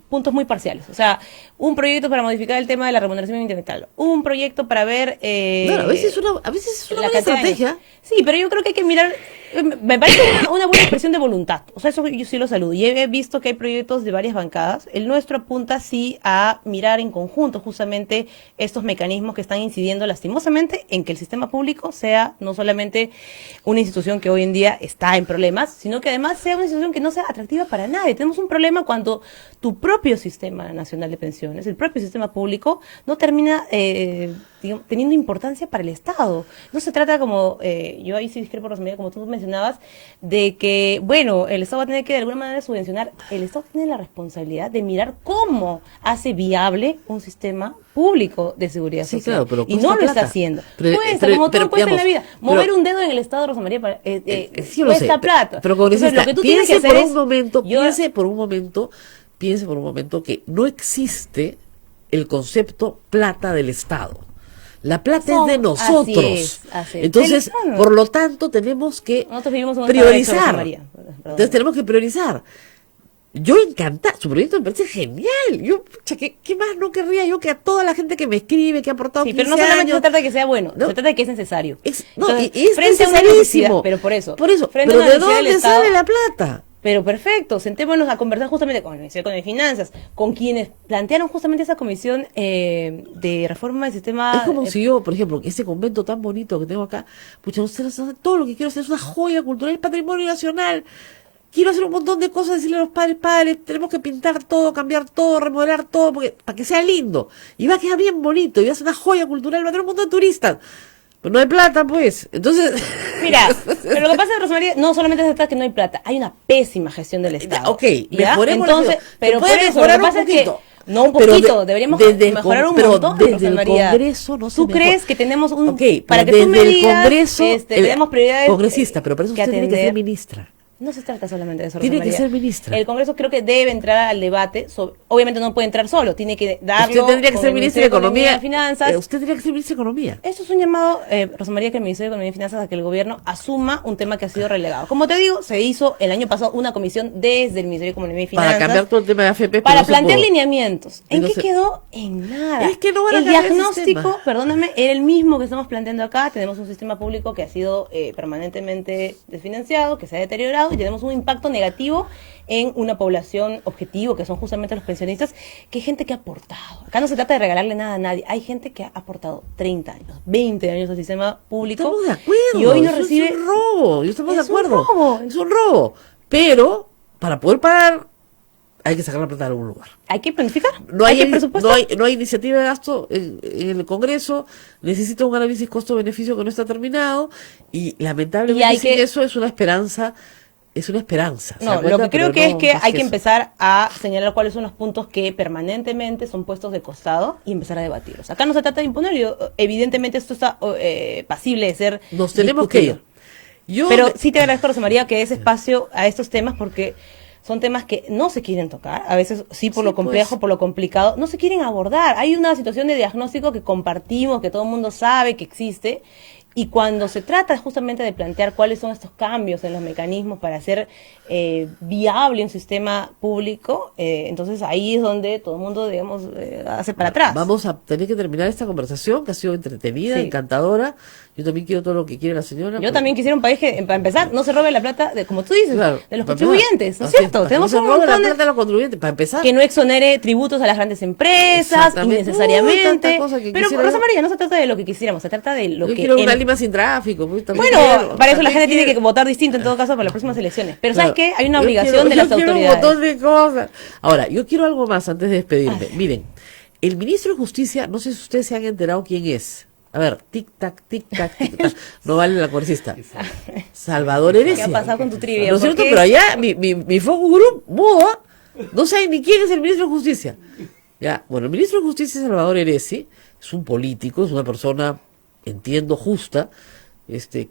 puntos muy parciales. O sea, un proyecto para modificar el tema de la remuneración intelectual, un proyecto para ver... Claro, a veces es una buena estrategia. Sí, pero yo creo que hay que mirar... Me parece una buena expresión de voluntad. O sea, eso yo sí lo saludo. Y he visto que hay proyectos de varias bancadas. El nuestro apunta sí a mirar en conjunto justamente estos mecanismos que están incidiendo lastimosamente en que el sistema público sea no solamente una institución que hoy en día está en problemas, sino que además sea una institución que no sea atractiva para nadie. Tenemos un problema cuando tu propio sistema nacional de pensiones, el propio sistema público, no termina digamos, teniendo importancia para el Estado. No se trata como, yo ahí sí discrepo, Rosalía, como tú mencionabas, de que, bueno, el Estado va a tener que de alguna manera subvencionar. El Estado tiene la responsabilidad de mirar cómo hace viable un sistema público de seguridad social. Claro, pero y no lo está haciendo. Cuesta, como todo cuesta en la vida. Mover un dedo en el Estado, Rosa María, sí cuesta plata. Pero congresista, lo que tú tienes que hacer es... Piense por un momento que no existe el concepto plata del Estado. La plata es de nosotros. Así es. Entonces, por lo tanto, tenemos que Nosotros vivimos en un priorizar. María. Entonces, tenemos que priorizar. Yo encantada, su proyecto me parece genial. Yo, pucha, ¿qué más no querría yo que a toda la gente que me escribe, que ha aportado 15 pero no solamente años? se trata de que sea bueno, ¿no? se trata de que es necesario. Entonces, y es frente a una necesarísimo. Pero por eso. Pero ¿de dónde sale la plata? Pero perfecto, sentémonos a conversar justamente con el Ministerio de Finanzas, con quienes plantearon justamente esa comisión de reforma del sistema. Es como si yo, por ejemplo, ese convento tan bonito que tengo acá, pucha, ustedes saben, todo lo que quiero hacer es una joya cultural, el patrimonio nacional. Quiero hacer un montón de cosas, decirle a los padres, tenemos que pintar todo, cambiar todo, remodelar todo, para que sea lindo. Y va a quedar bien bonito, y va a ser una joya cultural, va a tener un montón de turistas. Pero no hay plata, pues. Entonces... Mira, pero lo que pasa, Rosa María, no solamente se trata que no hay plata, hay una pésima gestión del Estado. Ok, mejoremos. Entonces, pero por eso, lo que pasa es que... No un poquito, deberíamos mejorar un montón, desde Rosa María. El Congreso no se ¿Tú mejora. crees que tenemos un... para que tú me digas, Congreso, tenemos prioridades... Congresista, pero para eso usted tiene que ser ministra. No se trata solamente de eso, Tiene Rosa que María. ser ministra. El Congreso creo que debe entrar al debate. Obviamente no puede entrar solo, tiene que darlo. Usted tendría que ser ministra de Economía. Finanzas. Usted tendría que ser ministra de Economía. Eso es un llamado, Rosa María, que el Ministerio de Economía y Finanzas a que el gobierno asuma un tema que ha sido relegado. Como te digo, se hizo el año pasado una comisión desde el Ministerio de Economía y Finanzas. Para cambiar todo el tema de AFP. Para plantear lineamientos. ¿En qué quedó? En nada. Es que no van a el cambiar diagnóstico, perdóname, era el mismo que estamos planteando acá. Tenemos un sistema público que ha sido permanentemente desfinanciado, que se ha deteriorado y tenemos un impacto negativo en una población objetivo, que son justamente los pensionistas, que hay gente que ha aportado. Acá no se trata de regalarle nada a nadie. Hay gente que ha aportado 30 años, 20 años al sistema público. Estamos de acuerdo. Y hoy no eso recibe... Es un robo. Estamos de acuerdo. Es un robo. Es un robo. Pero, para poder pagar, hay que sacar la plata de algún lugar. Hay que planificar. No hay presupuesto. No hay iniciativa de gasto en el Congreso. Necesita un análisis costo-beneficio que no está terminado. Y lamentablemente eso es una esperanza. Es una esperanza. No, lo que creo que es que hay que empezar a señalar cuáles son los puntos que permanentemente son puestos de costado y empezar a debatirlos. Acá no se trata de imponer, evidentemente esto está pasible de ser Nos tenemos que ir. Pero sí te agradezco, Rosa María, que des espacio a estos temas porque son temas que no se quieren tocar, a veces sí por lo complejo, por lo complicado, no se quieren abordar. Hay una situación de diagnóstico que compartimos, que todo el mundo sabe que existe. Y cuando se trata justamente de plantear cuáles son estos cambios en los mecanismos para hacer viable un sistema público, entonces ahí es donde todo el mundo, digamos, hace para atrás. Vamos a tener que terminar esta conversación que ha sido entretenida, encantadora. Yo también quiero todo lo que quiere la señora. Yo también quisiera un país que, para empezar, no se robe la plata, como tú dices, de los contribuyentes, ¿no es cierto? Tenemos un montón la plata de los contribuyentes, para empezar. Que no exonere tributos a las grandes empresas, innecesariamente. Pero, Rosa María, no se trata de lo que quisiéramos, se trata de lo que... Yo quiero una Lima sin tráfico. Bueno, para eso la gente tiene que votar distinto en todo caso para las próximas elecciones. Pero ¿sabes qué? Hay una obligación de las autoridades. Un montón de cosas. Ahora, yo quiero algo más antes de despedirme. Miren, el ministro de Justicia, no sé si ustedes se han enterado quién es. A ver, tic-tac, tic-tac, tic-tac. No vale la congresista. Salvador Heresia. ¿Qué ha pasado con tu trivia? ¿No es cierto? Pero allá, mi focus group, mudo, no sabe ni quién es el ministro de Justicia. Ya, bueno, el ministro de Justicia, Salvador Heresia, es un político, es una persona, entiendo, justa,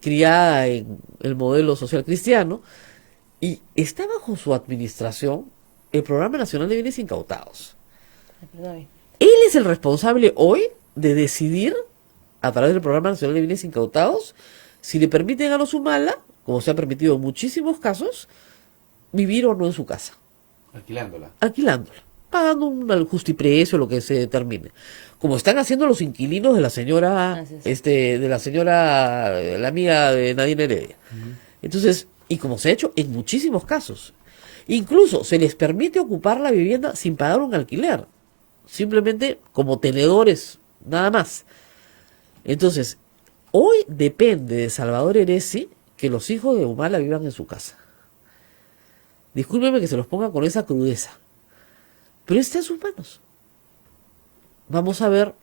criada en el modelo social cristiano, y está bajo su administración el Programa Nacional de Bienes Incautados. Él es el responsable hoy de decidir, a través del Programa Nacional de Bienes Incautados, si le permiten a los Humala, como se ha permitido en muchísimos casos, vivir o no en su casa. Alquilándola. Pagando un justiprecio, lo que se determine. Como están haciendo los inquilinos de la señora, la amiga de Nadine Heredia. Entonces, y como se ha hecho en muchísimos casos. Incluso se les permite ocupar la vivienda sin pagar un alquiler. Simplemente como tenedores, nada más. Entonces, hoy depende de Salvador Heresi que los hijos de Humala vivan en su casa. Discúlpeme que se los ponga con esa crudeza, pero está en sus manos. Vamos a ver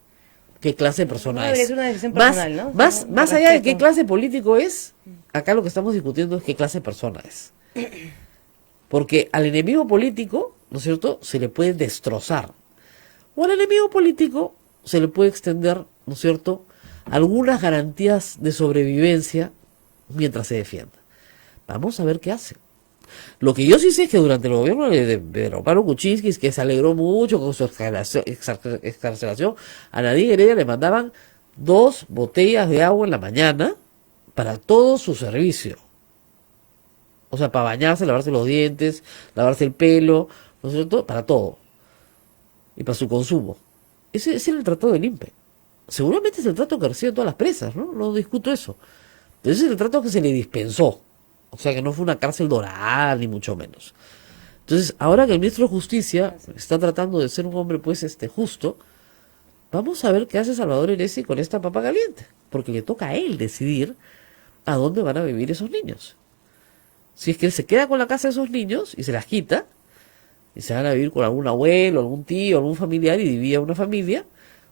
qué clase de persona es. Una decisión personal, ¿no? Más allá de qué clase político es, acá lo que estamos discutiendo es qué clase de persona es. Porque al enemigo político, ¿no es cierto?, se le puede destrozar. O al enemigo político se le puede extender, ¿no es cierto?, algunas garantías de sobrevivencia mientras se defienda. Vamos a ver qué hace. Lo que yo sí sé es que durante el gobierno de Romano Kuczynski, que se alegró mucho con su excarcelación, a Nadine Heredia le mandaban 2 botellas de agua en la mañana para todo su servicio. O sea, para bañarse, lavarse los dientes, lavarse el pelo, ¿no es cierto?, para todo. Y para su consumo. Ese era el trato del INPE. Seguramente es el trato que reciben todas las presas, ¿no? No discuto eso. Pero ese es el trato que se le dispensó. O sea, que no fue una cárcel dorada, ni mucho menos. Entonces, ahora que el ministro de Justicia está tratando de ser un hombre, pues, justo, vamos a ver qué hace Salvador Heresi con esta papa caliente. Porque le toca a él decidir a dónde van a vivir esos niños. Si es que él se queda con la casa de esos niños y se las quita, y se van a vivir con algún abuelo, algún tío, algún familiar y divide a una familia,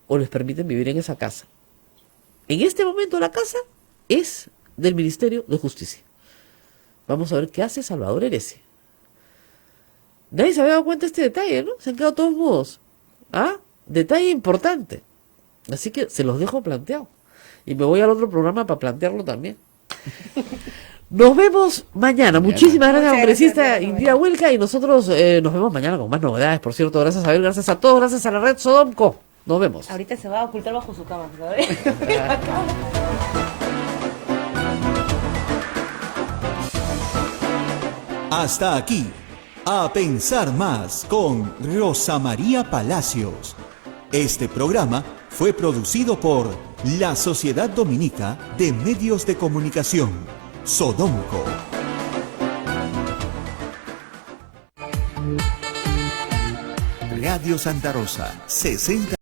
o les permiten vivir en esa casa. En este momento la casa es del Ministerio de Justicia. Vamos a ver qué hace Salvador Heresi. Nadie se había dado cuenta de este detalle, ¿no? Se han quedado todos mudos. ¿Ah? Detalle importante. Así que se los dejo planteado. Y me voy al otro programa para plantearlo también. Nos vemos mañana. Muchísimas gracias, congresista Indira Huilca. Y nosotros nos vemos mañana con más novedades. Por cierto, gracias a Abel, gracias a todos, gracias a la red Sodomco. Nos vemos. Ahorita se va a ocultar bajo su cama, ¿sabes? Hasta aquí, A Pensar Más con Rosa María Palacios. Este programa fue producido por la Sociedad Dominica de Medios de Comunicación, Sodomco. Radio Santa Rosa, 60